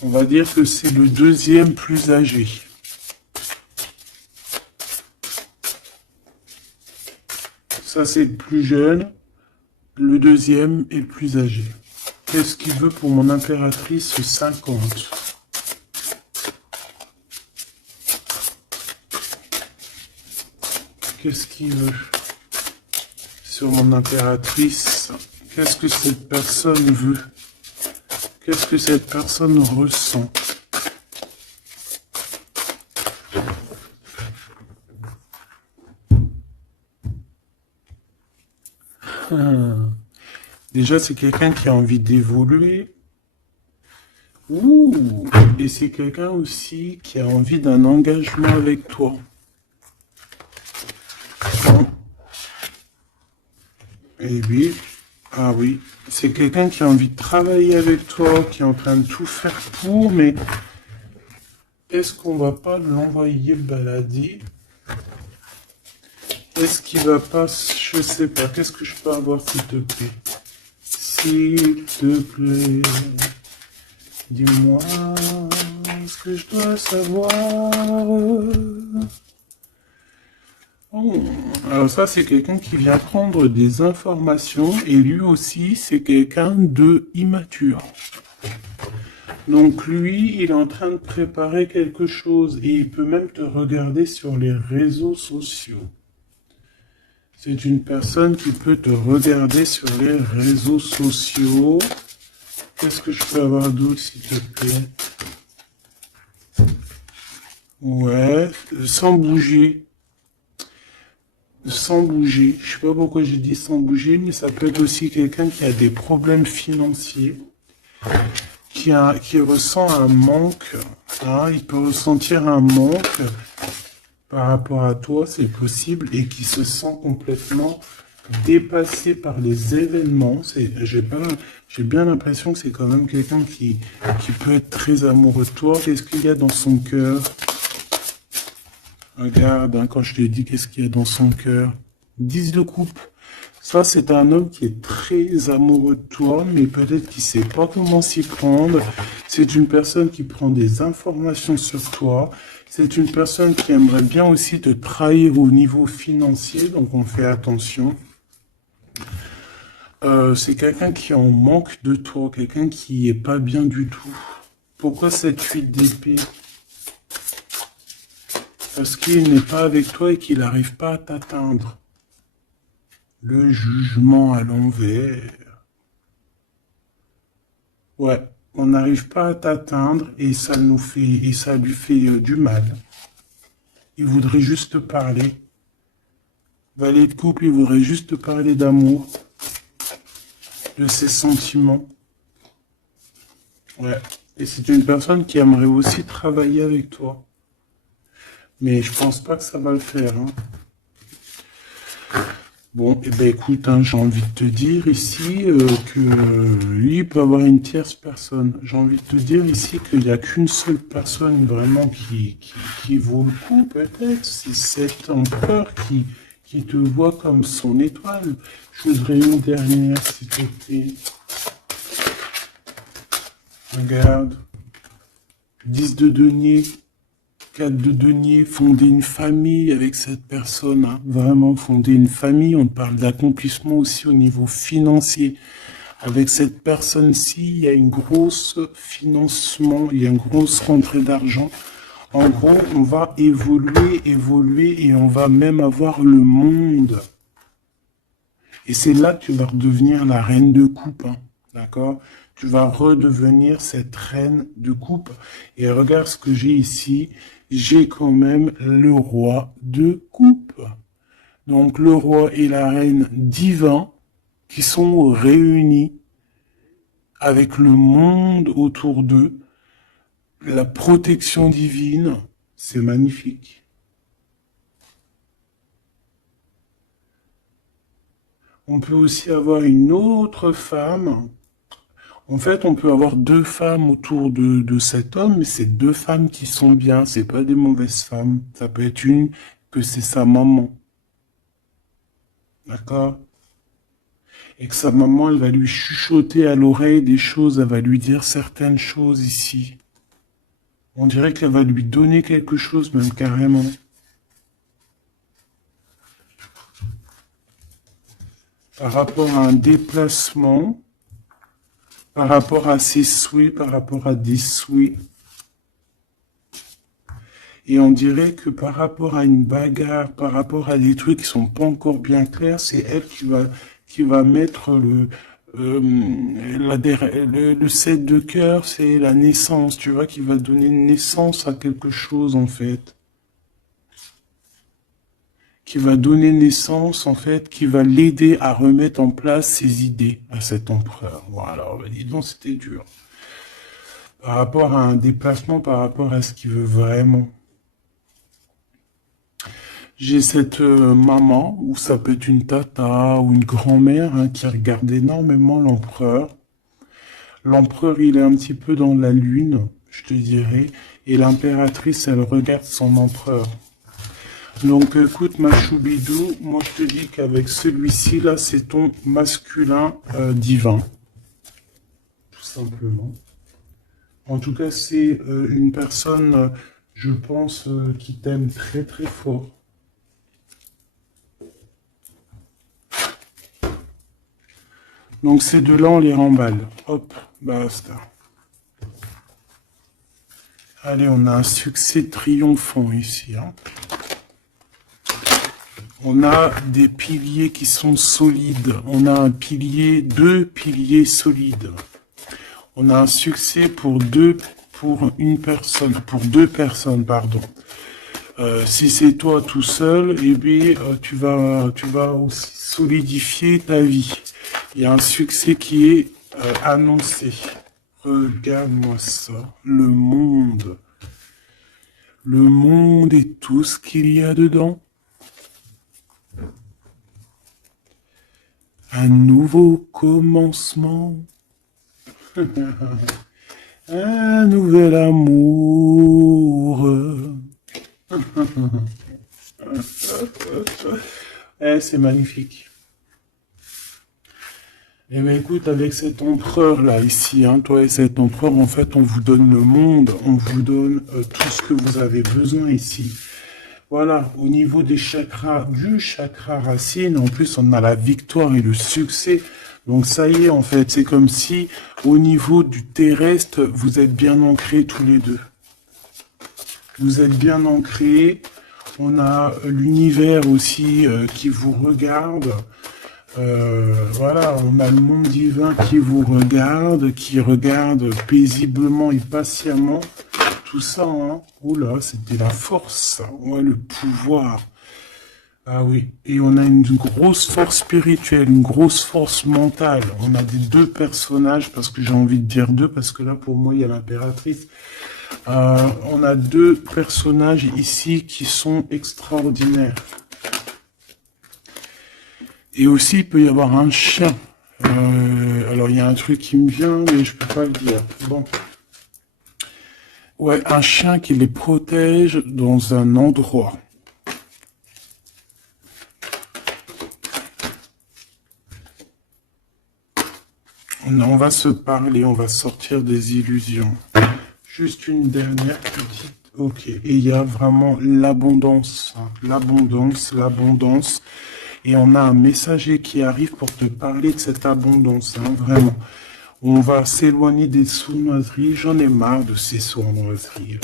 on va dire que c'est le deuxième plus âgé. Ça, c'est le plus jeune. Le deuxième est le plus âgé. Qu'est-ce qu'il veut pour mon impératrice 50? Qu'est-ce qu'il veut sur mon impératrice? Qu'est-ce que cette personne veut? Qu'est-ce que cette personne ressent? Déjà, c'est quelqu'un qui a envie d'évoluer. Ouh! Et c'est quelqu'un aussi qui a envie d'un engagement avec toi. Et oui, ah oui, c'est quelqu'un qui a envie de travailler avec toi, qui est en train de tout faire pour, mais est-ce qu'on va pas l'envoyer balader? Est-ce qu'il va pas, je sais pas, qu'est-ce que je peux avoir s'il te plaît? S'il te plaît, dis-moi ce que je dois savoir. Oh, alors ça, c'est quelqu'un qui vient prendre des informations et lui aussi, c'est quelqu'un de immature. Donc lui, il est en train de préparer quelque chose et il peut même te regarder sur les réseaux sociaux. C'est une personne qui peut te regarder sur les réseaux sociaux. Qu'est-ce que je peux avoir d'autre, s'il te plaît? Ouais, sans bouger. Sans bouger. Je sais pas pourquoi j'ai dit sans bouger, mais ça peut être aussi quelqu'un qui a des problèmes financiers, qui ressent un manque. Hein, il peut ressentir un manque par rapport à toi, c'est possible, et qui se sent complètement dépassé par les événements. J'ai bien l'impression que c'est quand même quelqu'un qui peut être très amoureux de toi. Qu'est-ce qu'il y a dans son cœur? Regarde, hein, quand je te dis qu'est-ce qu'il y a dans son cœur. 10 de coupe. Ça, c'est un homme qui est très amoureux de toi, mais peut-être qu'il sait pas comment s'y prendre. C'est une personne qui prend des informations sur toi. C'est une personne qui aimerait bien aussi te trahir au niveau financier, donc on fait attention. C'est quelqu'un qui est en manque de toi, quelqu'un qui est pas bien du tout. Pourquoi cette 8 d'épée? Parce qu'il n'est pas avec toi et qu'il n'arrive pas à t'atteindre. Le jugement à l'envers. Ouais, on n'arrive pas à t'atteindre et ça lui fait du mal. Il voudrait juste parler. Valet de coupe, il voudrait juste parler d'amour, de ses sentiments. Ouais. Et c'est une personne qui aimerait aussi travailler avec toi. Mais je pense pas que ça va le faire. Hein. Bon, eh ben écoute, hein, j'ai envie de te dire ici que lui il peut avoir une tierce personne. J'ai envie de te dire ici qu'il n'y a qu'une seule personne vraiment qui vaut le coup, peut-être. C'est cet empereur qui te voit comme son étoile. Je voudrais une dernière, s'il te plaît. Regarde. 10 de denier. 4 de denier, fonder une famille avec cette personne, hein. Vraiment fonder une famille, on parle d'accomplissement aussi au niveau financier. Avec cette personne-ci, il y a une grosse financement, il y a une grosse rentrée d'argent. En gros, on va évoluer et on va même avoir le monde. Et c'est là que tu vas redevenir la reine de coupe, hein, d'accord? Tu vas redevenir cette reine de coupe. Et regarde ce que j'ai ici. J'ai quand même le roi de coupe. Donc le roi et la reine divins qui sont réunis avec le monde autour d'eux. La protection divine, c'est magnifique. On peut aussi avoir une autre femme. En fait, on peut avoir deux femmes autour de cet homme, mais c'est deux femmes qui sont bien, c'est pas des mauvaises femmes. Ça peut être une que c'est sa maman. D'accord? Et que sa maman, elle va lui chuchoter à l'oreille des choses, elle va lui dire certaines choses ici. On dirait qu'elle va lui donner quelque chose, même carrément. Par rapport à un déplacement, par rapport à ses souhaits, par rapport à des souhaits. Et on dirait que par rapport à une bagarre, par rapport à des trucs qui sont pas encore bien clairs, c'est elle qui va mettre le 7 de cœur, c'est la naissance, tu vois, qui va donner naissance à quelque chose, en fait. Qui va donner naissance, en fait, qui va l'aider à remettre en place ses idées à cet empereur. Voilà, dis donc, c'était dur. Par rapport à un déplacement, par rapport à ce qu'il veut vraiment. J'ai cette maman, ou ça peut être une tata ou une grand-mère, hein, qui regarde énormément l'empereur. L'empereur, il est un petit peu dans la lune, je te dirais, et l'impératrice, elle regarde son empereur. Donc écoute, ma choubidou, moi je te dis qu'avec celui-ci, là, c'est ton masculin divin. Tout simplement. En tout cas, c'est une personne, je pense, qui t'aime très très fort. Donc ces deux-là, on les remballe. Hop, basta. Allez, on a un succès triomphant ici. Hein. On a des piliers qui sont solides. On a un pilier, deux piliers solides. On a un succès pour deux personnes, pardon. Si c'est toi tout seul, eh bien, tu vas aussi solidifier ta vie. Il y a un succès qui est annoncé. Regarde-moi ça. Le monde. Le monde et tout ce qu'il y a dedans. Un nouveau commencement. Un nouvel amour. C'est magnifique. Eh bien, écoute, avec cet empereur-là, ici, hein, toi et cet empereur, en fait, on vous donne le monde, on vous donne tout ce que vous avez besoin ici. Voilà, au niveau des chakras, du chakra racine, en plus, on a la victoire et le succès. Donc, ça y est, en fait, c'est comme si, au niveau du terrestre, vous êtes bien ancrés tous les deux. Vous êtes bien ancrés. On a l'univers aussi qui vous regarde. Voilà, on a le monde divin qui vous regarde, qui regarde paisiblement et patiemment. Tout ça, hein. Oula, c'était la force, ouais, le pouvoir. Ah oui, et on a une grosse force spirituelle, une grosse force mentale. On a des deux personnages, parce que j'ai envie de dire deux, parce que là, pour moi, il y a l'impératrice. On a deux personnages ici qui sont extraordinaires. Et aussi, il peut y avoir un chien. Alors, il y a un truc qui me vient, mais je peux pas le dire. Bon. Ouais, un chien qui les protège dans un endroit. On va se parler, on va sortir des illusions. Juste une dernière petite. Ok, et il y a vraiment l'abondance. Hein. L'abondance. et on a un messager qui arrive pour te parler de cette abondance, hein, vraiment. On va s'éloigner des sournoiseries. J'en ai marre de ces sournoiseries.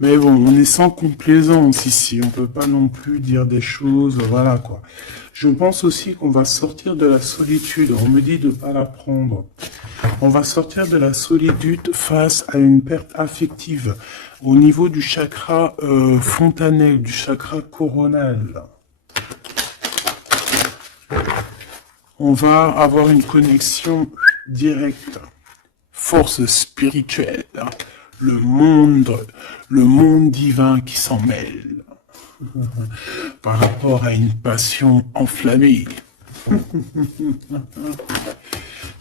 Mais bon, on est sans complaisance ici. On peut pas non plus dire des choses, voilà quoi. Je pense aussi qu'on va sortir de la solitude. On me dit de pas la prendre. On va sortir de la solitude face à une perte affective au niveau du chakra fontanel, du chakra coronal. On va avoir une connexion directe, force spirituelle, le monde divin qui s'en mêle par rapport à une passion enflammée.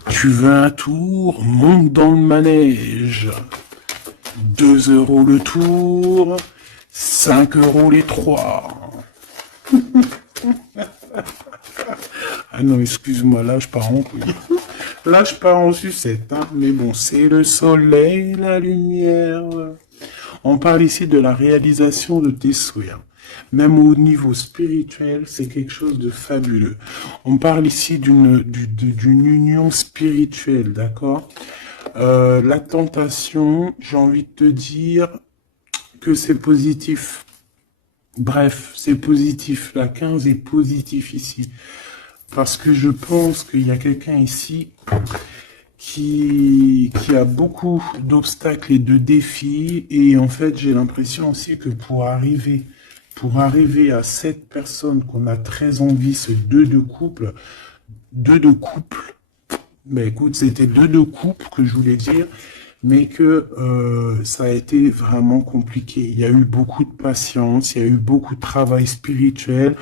Tu veux un tour? Monte dans le manège. 2 € le tour, 5 € les 3. Ah non, excuse-moi, là je pars en couille. Là je pars en sucette, hein. Mais bon, c'est le soleil, la lumière. On parle ici de la réalisation de tes souhaits. Même au niveau spirituel, c'est quelque chose de fabuleux. On parle ici d'une union spirituelle, d'accord? La tentation, j'ai envie de te dire que c'est positif. Bref, c'est positif. La 15 est positif ici. Parce que je pense qu'il y a quelqu'un ici qui a beaucoup d'obstacles et de défis. Et en fait, j'ai l'impression aussi que pour arriver à cette personne qu'on a très envie, ce 2 de couple, ben écoute, c'était 2 de couple que je voulais dire, mais que ça a été vraiment compliqué. Il y a eu beaucoup de patience, il y a eu beaucoup de travail spirituel,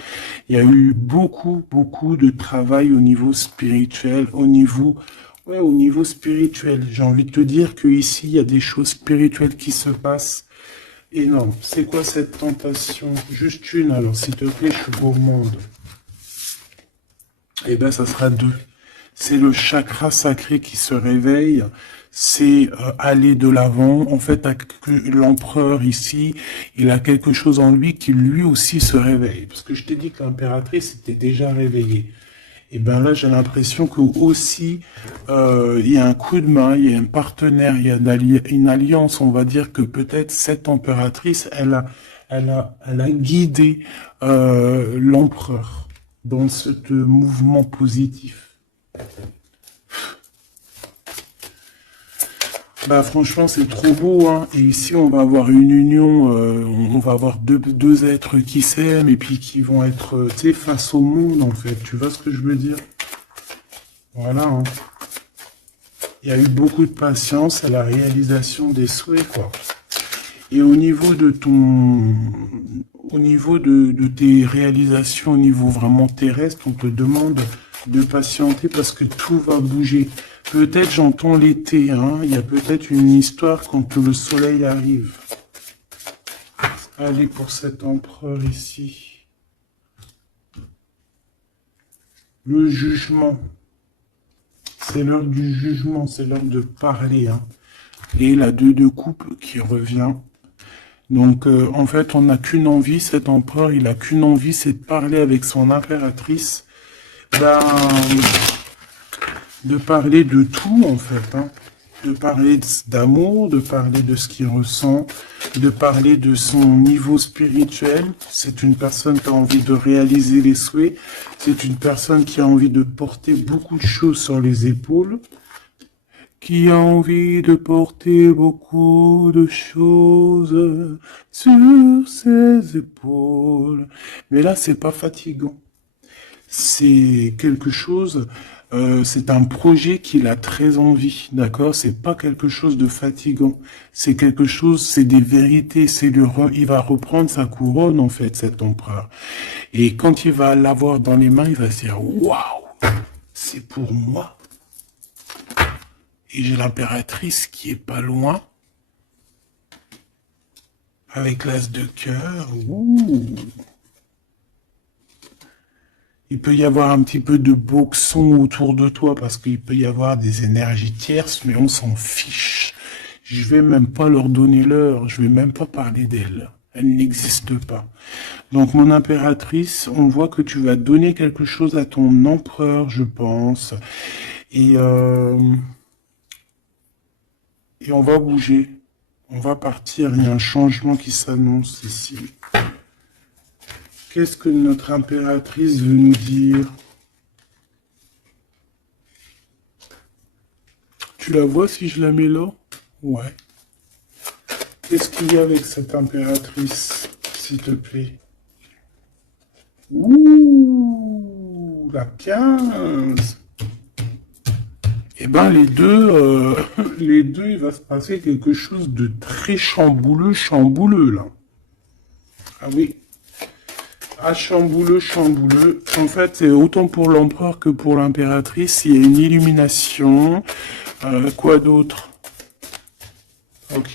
il y a eu beaucoup de travail au niveau spirituel, au niveau spirituel. J'ai envie de te dire que ici il y a des choses spirituelles qui se passent énormes. C'est quoi cette tentation? Juste une, alors s'il te plaît, je suis gourmande. Eh ben, ça sera 2. C'est le chakra sacré qui se réveille, c'est aller de l'avant. En fait, l'empereur ici, il a quelque chose en lui qui lui aussi se réveille. Parce que je t'ai dit que l'impératrice était déjà réveillée. Et ben là, j'ai l'impression que aussi, il y a un coup de main, il y a un partenaire, il y a une alliance. On va dire que peut-être cette impératrice, elle a guidé l'empereur dans ce mouvement positif. Bah franchement c'est trop beau, hein. Et ici on va avoir une union, on va avoir deux êtres qui s'aiment et puis qui vont être, tu sais, face au monde en fait. Tu vois ce que je veux dire? Voilà, hein. Il y a eu beaucoup de patience à la réalisation des souhaits, quoi. Et au niveau de tes réalisations au niveau vraiment terrestre, on te demande de patienter parce que tout va bouger. Peut-être j'entends l'été, hein. Il y a peut-être une histoire quand le soleil arrive. Allez, pour cet empereur ici. Le jugement. C'est l'heure du jugement, c'est l'heure de parler, hein. Et la 2 de coupe qui revient. Donc, en fait, on n'a qu'une envie, cet empereur, il a qu'une envie, c'est de parler avec son impératrice. Ben, de parler de tout, en fait, hein. De parler d'amour, de parler de ce qu'il ressent, de parler de son niveau spirituel. C'est une personne qui a envie de réaliser les souhaits. C'est une personne qui a envie de porter beaucoup de choses sur les épaules. Qui a envie de porter beaucoup de choses sur ses épaules. Mais là, c'est pas fatigant. C'est quelque chose, c'est un projet qu'il a très envie, d'accord? C'est pas quelque chose de fatigant. C'est quelque chose, c'est des vérités, il va reprendre sa couronne, en fait, cet empereur. Et quand il va l'avoir dans les mains, il va se dire, waouh, c'est pour moi. Et j'ai l'impératrice qui est pas loin, avec l'as de cœur. Ouh. Il peut y avoir un petit peu de boxon autour de toi, parce qu'il peut y avoir des énergies tierces, mais on s'en fiche. Je vais même pas leur donner l'heure, je vais même pas parler d'elles. Elle n'existe pas. Donc, mon impératrice, on voit que tu vas donner quelque chose à ton empereur, je pense. Et, euh, et on va bouger. On va partir. Il y a un changement qui s'annonce ici. Qu'est-ce que notre impératrice veut nous dire? Tu la vois si je la mets là? Ouais. Qu'est-ce qu'il y a avec cette impératrice, s'il te plaît? Ouh, la 15. Eh ben, les deux, il va se passer quelque chose de très chambouleux, chambouleux, là. Ah oui. Ah, chambouleux, chambouleux. En fait, c'est autant pour l'empereur que pour l'impératrice. Il y a une illumination. Quoi d'autre? Ok.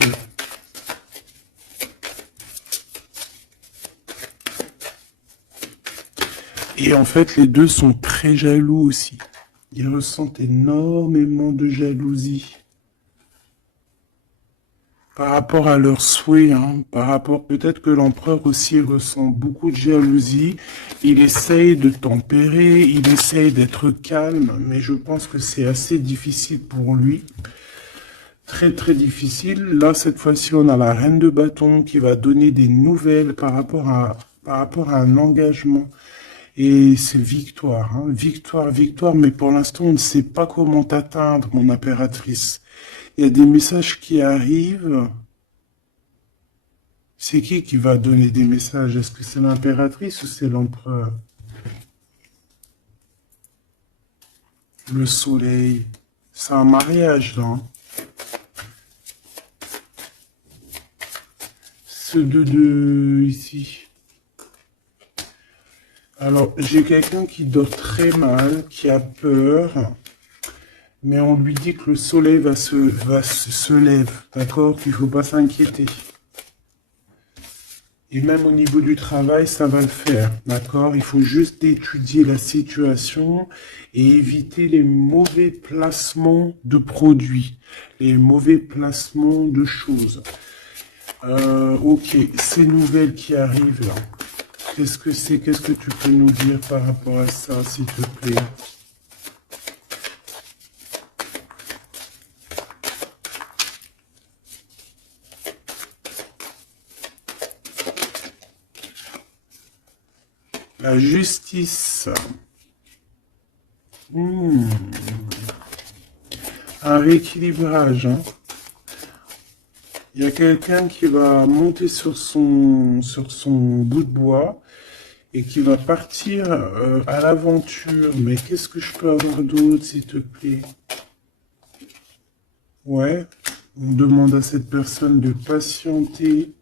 Et en fait, les deux sont très jaloux aussi. Ils ressentent énormément de jalousie par rapport à leurs souhaits, hein, par rapport peut-être que l'empereur aussi ressent beaucoup de jalousie. Il essaye de tempérer, il essaye d'être calme, mais je pense que c'est assez difficile pour lui. Très très difficile. Là, cette fois-ci, on a la reine de bâton qui va donner des nouvelles par rapport à un engagement. Et c'est victoire, hein, victoire, victoire, mais pour l'instant, on ne sait pas comment t'atteindre, mon impératrice. Il y a des messages qui arrivent. C'est qui va donner des messages? Est-ce que c'est l'impératrice ou c'est l'empereur? Le soleil. C'est un mariage, là, hein. Ce deux ici. Alors, j'ai quelqu'un qui dort très mal, qui a peur, mais on lui dit que le soleil se lève, d'accord? Qu'il ne faut pas s'inquiéter. Et même au niveau du travail, ça va le faire, d'accord? Il faut juste étudier la situation et éviter les mauvais placements de produits, les mauvais placements de choses. Ok, ces nouvelles qui arrivent là, qu'est-ce que c'est? Qu'est-ce que tu peux nous dire par rapport à ça, s'il te plaît? La justice. Hmm. Un rééquilibrage, hein. Il y a quelqu'un qui va monter sur son bout de bois et qui va partir à l'aventure. Mais qu'est-ce que je peux avoir d'autre, s'il te plaît? Ouais, on demande à cette personne de patienter.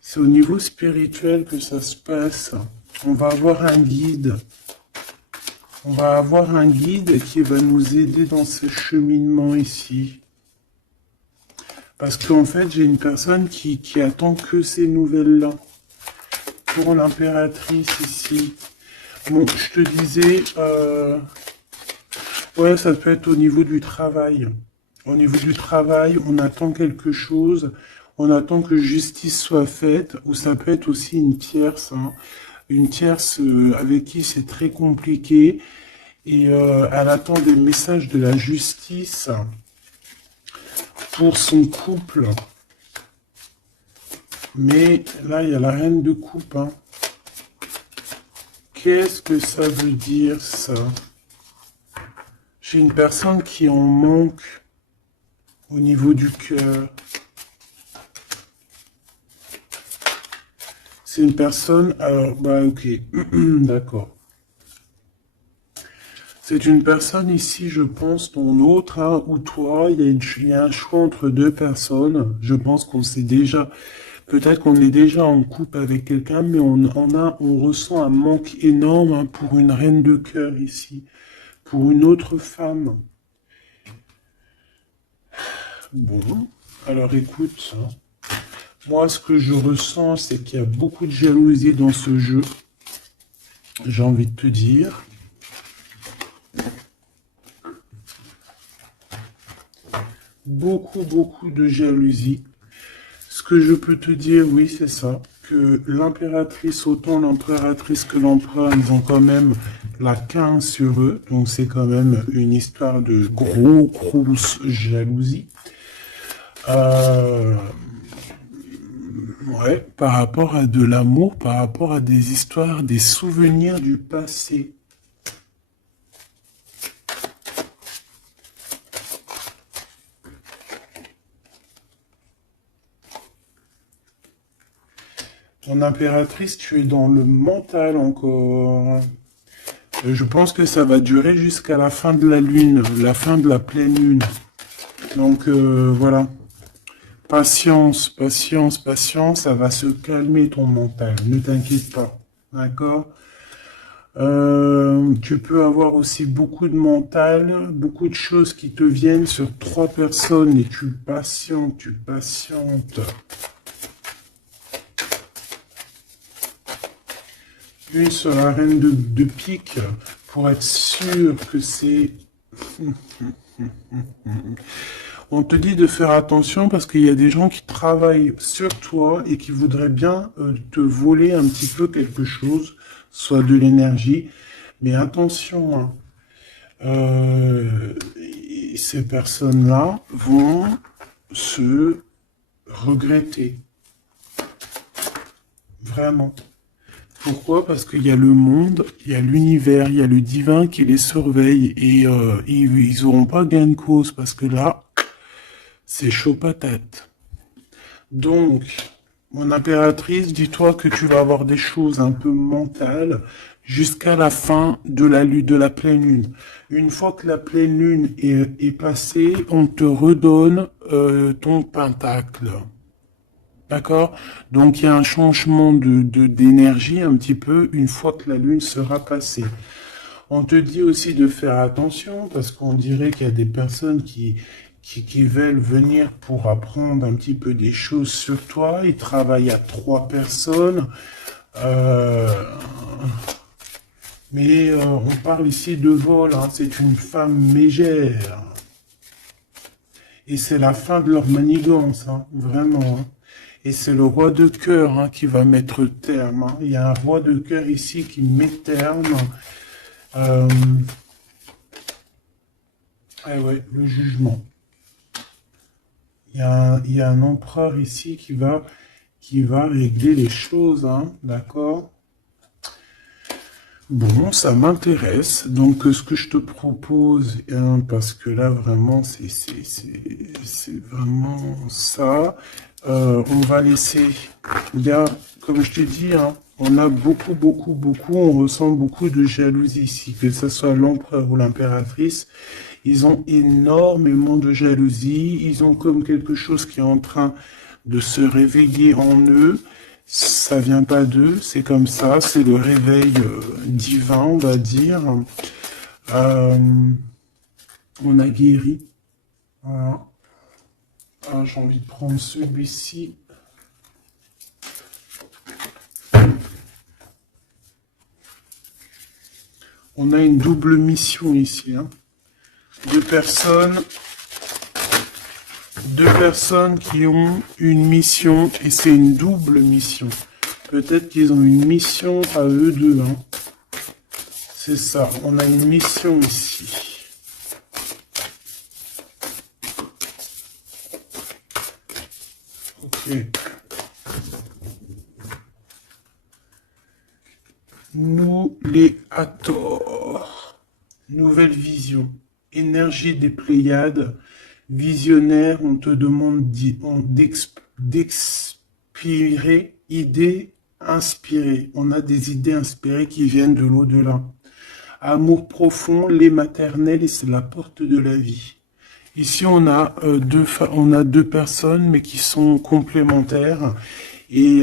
C'est au niveau spirituel que ça se passe. On va avoir un guide. On va avoir un guide qui va nous aider dans ce cheminement ici. Parce qu'en fait, j'ai une personne qui attend que ces nouvelles-là. Pour l'impératrice ici. Bon, je te disais, ouais, ça peut être au niveau du travail. Au niveau du travail, on attend quelque chose, on attend que justice soit faite, ou ça peut être aussi une tierce, hein. Une tierce avec qui c'est très compliqué, et elle attend des messages de la justice pour son couple. Mais là, il y a la reine de coupe, hein. Qu'est-ce que ça veut dire, ça? J'ai une personne qui en manque au niveau du cœur. C'est une personne... Alors, bah ok, d'accord. C'est une personne ici, je pense, ton autre, hein, ou toi, il y a un choix entre deux personnes. Je pense qu'on sait déjà... Peut-être qu'on est déjà en couple avec quelqu'un, mais on ressent un manque énorme, hein, pour une reine de cœur ici, pour une autre femme. Bon, alors écoute, hein, moi ce que je ressens, c'est qu'il y a beaucoup de jalousie dans ce jeu. J'ai envie de te dire. Beaucoup, beaucoup de jalousie. Ce que je peux te dire, oui, c'est ça, que l'impératrice, autant l'impératrice que l'empereur, ils ont quand même la 15 sur eux, donc c'est quand même une histoire de grosse jalousie. Euh, ouais, par rapport à de l'amour, par rapport à des histoires, des souvenirs du passé. Ton impératrice, tu es dans le mental encore. Je pense que ça va durer jusqu'à la fin de la lune, la fin de la pleine lune. Donc voilà. Patience, patience, patience, ça va se calmer ton mental. Ne t'inquiète pas. D'accord? Tu peux avoir aussi beaucoup de mental, beaucoup de choses qui te viennent sur 3 personnes et tu patientes, tu patientes. Une sur la reine de pique pour être sûr que c'est... On te dit de faire attention parce qu'il y a des gens qui travaillent sur toi et qui voudraient bien te voler un petit peu quelque chose, soit de l'énergie. Mais attention, hein, ces personnes-là vont se regretter. Vraiment. Pourquoi? Parce qu'il y a le monde, il y a l'univers, il y a le divin qui les surveille et ils n'auront pas gain de cause parce que là, c'est chaud patate. Donc, mon impératrice, dis-toi que tu vas avoir des choses un peu mentales jusqu'à la fin de la pleine lune. Une fois que la pleine lune est passée, on te redonne ton pentacle. D'accord? Donc il y a un changement d'énergie un petit peu une fois que la lune sera passée. On te dit aussi de faire attention parce qu'on dirait qu'il y a des personnes qui veulent venir pour apprendre un petit peu des choses sur toi. Ils travaillent à 3 personnes. Mais on parle ici de vol. Hein. C'est une femme mégère. Et c'est la fin de leur manigance. Hein. Vraiment. Hein. Et c'est le roi de cœur hein, qui va mettre terme. Hein. Il y a un roi de cœur ici qui met terme. Ah ouais, le jugement. Il y a un empereur ici qui va régler les choses, hein, d'accord? Bon, ça m'intéresse. Donc, ce que je te propose, hein, parce que là, vraiment, c'est vraiment ça. On va laisser, bien, comme je t'ai dit, hein, on a beaucoup, on ressent beaucoup de jalousie ici, que ce soit l'empereur ou l'impératrice. Ils ont énormément de jalousie. Ils ont comme quelque chose qui est en train de se réveiller en eux. Ça vient pas d'eux, c'est comme ça. C'est le réveil divin, on va dire. On a guéri. Voilà. Ah, j'ai envie de prendre celui-ci. On a une double mission ici. Hein. Deux personnes qui ont une mission et c'est une double mission. Peut-être qu'ils ont une mission à eux deux. Hein. C'est ça, on a une mission ici. Ok. Nous les Hathor. Nouvelle vision. Énergie des Pléiades. Visionnaire, on te demande d'expirer, idées inspirées. On a des idées inspirées qui viennent de l'au-delà. Amour profond, lait maternel et c'est la porte de la vie. Ici, on a deux personnes, mais qui sont complémentaires. Et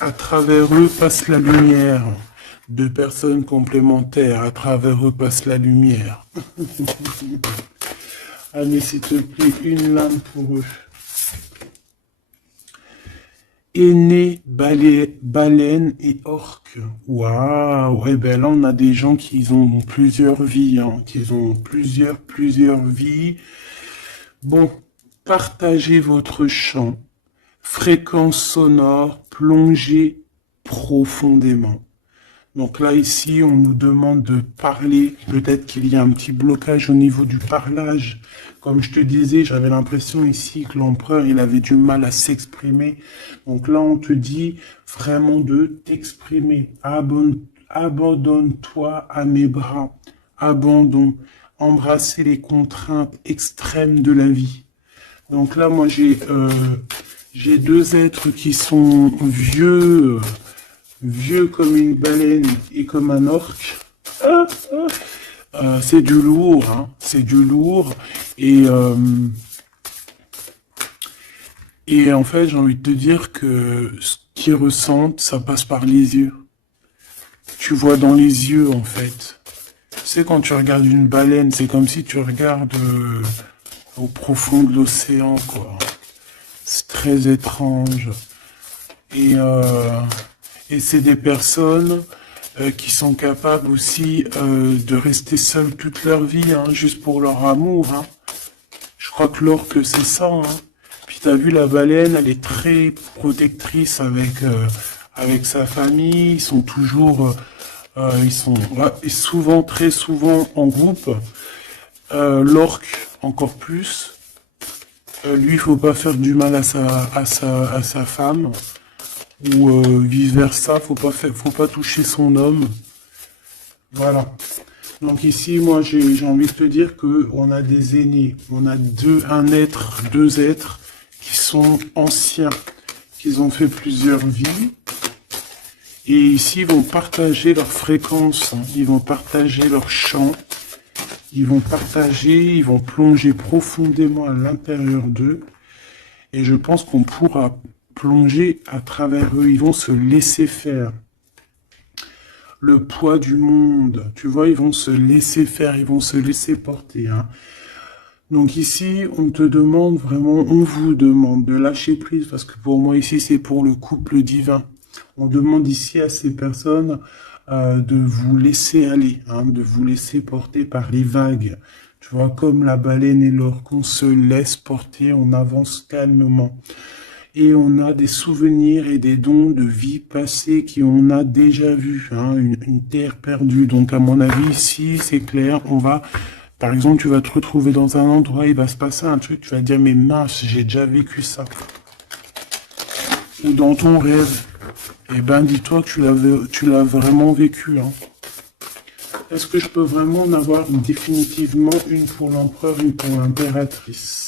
à travers eux passe la lumière. Deux personnes complémentaires, à travers eux passe la lumière. Allez, s'il te plaît, une lame pour eux. Aîné, baleine et orque. Waouh, ouais, ben là, on a des gens qui ont plusieurs vies, hein, qui ont plusieurs vies. Bon, partagez votre champ, fréquence sonore, plongez profondément. Donc là, ici, on nous demande de parler. Peut-être qu'il y a un petit blocage au niveau du parlage. Comme je te disais, j'avais l'impression ici que l'empereur, il avait du mal à s'exprimer. Donc là, on te dit vraiment de t'exprimer. Abandonne-toi à mes bras. Abandon. Embrasser les contraintes extrêmes de la vie. Donc là, moi, j'ai deux êtres qui sont vieux comme une baleine et comme un orque. C'est du lourd, hein. C'est du lourd. Et en fait, j'ai envie de te dire que ce qu'ils ressentent, ça passe par les yeux. Tu vois dans les yeux, en fait. Tu sais, quand tu regardes une baleine, c'est comme si tu regardes au profond de l'océan, quoi. C'est très étrange. Et c'est des personnes qui sont capables aussi de rester seules toute leur vie, hein, juste pour leur amour. Hein. Je crois que l'orque, c'est ça. Hein. Puis t'as vu, la baleine, elle est très protectrice avec sa famille. Ils sont toujours, et souvent, très souvent en groupe. L'orque, encore plus. Lui, il faut pas faire du mal à sa femme. Ou vice versa, faut pas toucher son homme. Voilà. Donc ici, moi, j'ai envie de te dire que on a des aînés, on a deux êtres qui sont anciens, qui ont fait plusieurs vies, et ici, ils vont partager leur fréquence, hein. Ils vont partager leur chant, ils vont plonger profondément à l'intérieur d'eux, et je pense qu'on pourra plonger à travers eux, ils vont se laisser faire. Le poids du monde, tu vois, ils vont se laisser faire, ils vont se laisser porter. Hein. Donc ici, on te demande vraiment, on vous demande de lâcher prise, parce que pour moi ici, c'est pour le couple divin. On demande ici à ces personnes de vous laisser aller, hein, de vous laisser porter par les vagues. Tu vois, comme la baleine et l'orque, on se laisse porter, on avance calmement. Et on a des souvenirs et des dons de vie passée qu'on a déjà vus, hein, une terre perdue. Donc à mon avis, ici, c'est clair, par exemple, tu vas te retrouver dans un endroit, il va se passer un truc, tu vas te dire, mais mince, j'ai déjà vécu ça. Ou dans ton rêve, eh ben dis-toi que tu l'as vraiment vécu. Hein. Est-ce que je peux vraiment en avoir définitivement une pour l'empereur, une pour l'impératrice?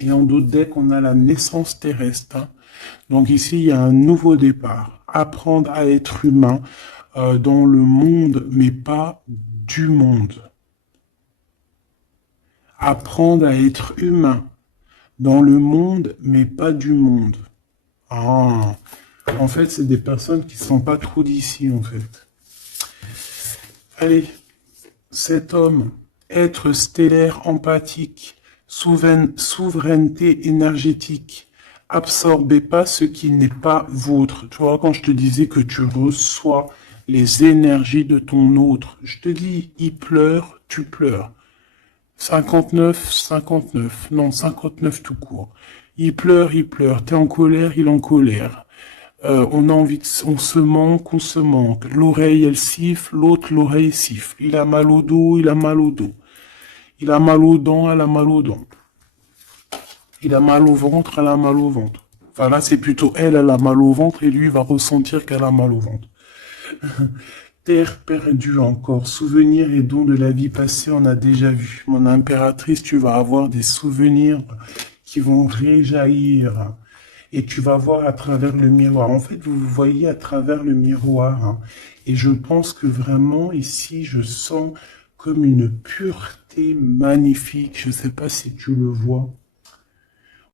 Et en d'autres decks, on a la naissance terrestre. Hein. Donc ici, il y a un nouveau départ. Apprendre à être humain dans le monde, mais pas du monde. Apprendre à être humain dans le monde, mais pas du monde. Ah, en fait, c'est des personnes qui ne sont pas trop d'ici, en fait. Allez, cet homme, être stellaire empathique, souveraineté énergétique. Absorbez pas ce qui n'est pas vôtre. Tu vois, quand je te disais que tu reçois les énergies de ton autre, je te dis, il pleure, tu pleures. 59, 59, non, 59 tout court. Il pleure, t'es en colère, il est en colère. On a envie on se manque, on se manque. L'oreille, elle siffle, l'autre, l'oreille siffle. Il a mal au dos, il a mal au dos. Il a mal aux dents, elle a mal aux dents. Il a mal au ventre, elle a mal au ventre. Enfin là, c'est plutôt elle a mal au ventre et lui va ressentir qu'elle a mal au ventre. Terre perdue encore, souvenirs et dons de la vie passée, on a déjà vu. Mon impératrice, tu vas avoir des souvenirs qui vont réjaillir. Et tu vas voir à travers le miroir. En fait, vous voyez à travers le miroir. Hein. Et je pense que vraiment, ici, je sens comme une pureté magnifique. Je ne sais pas si tu le vois.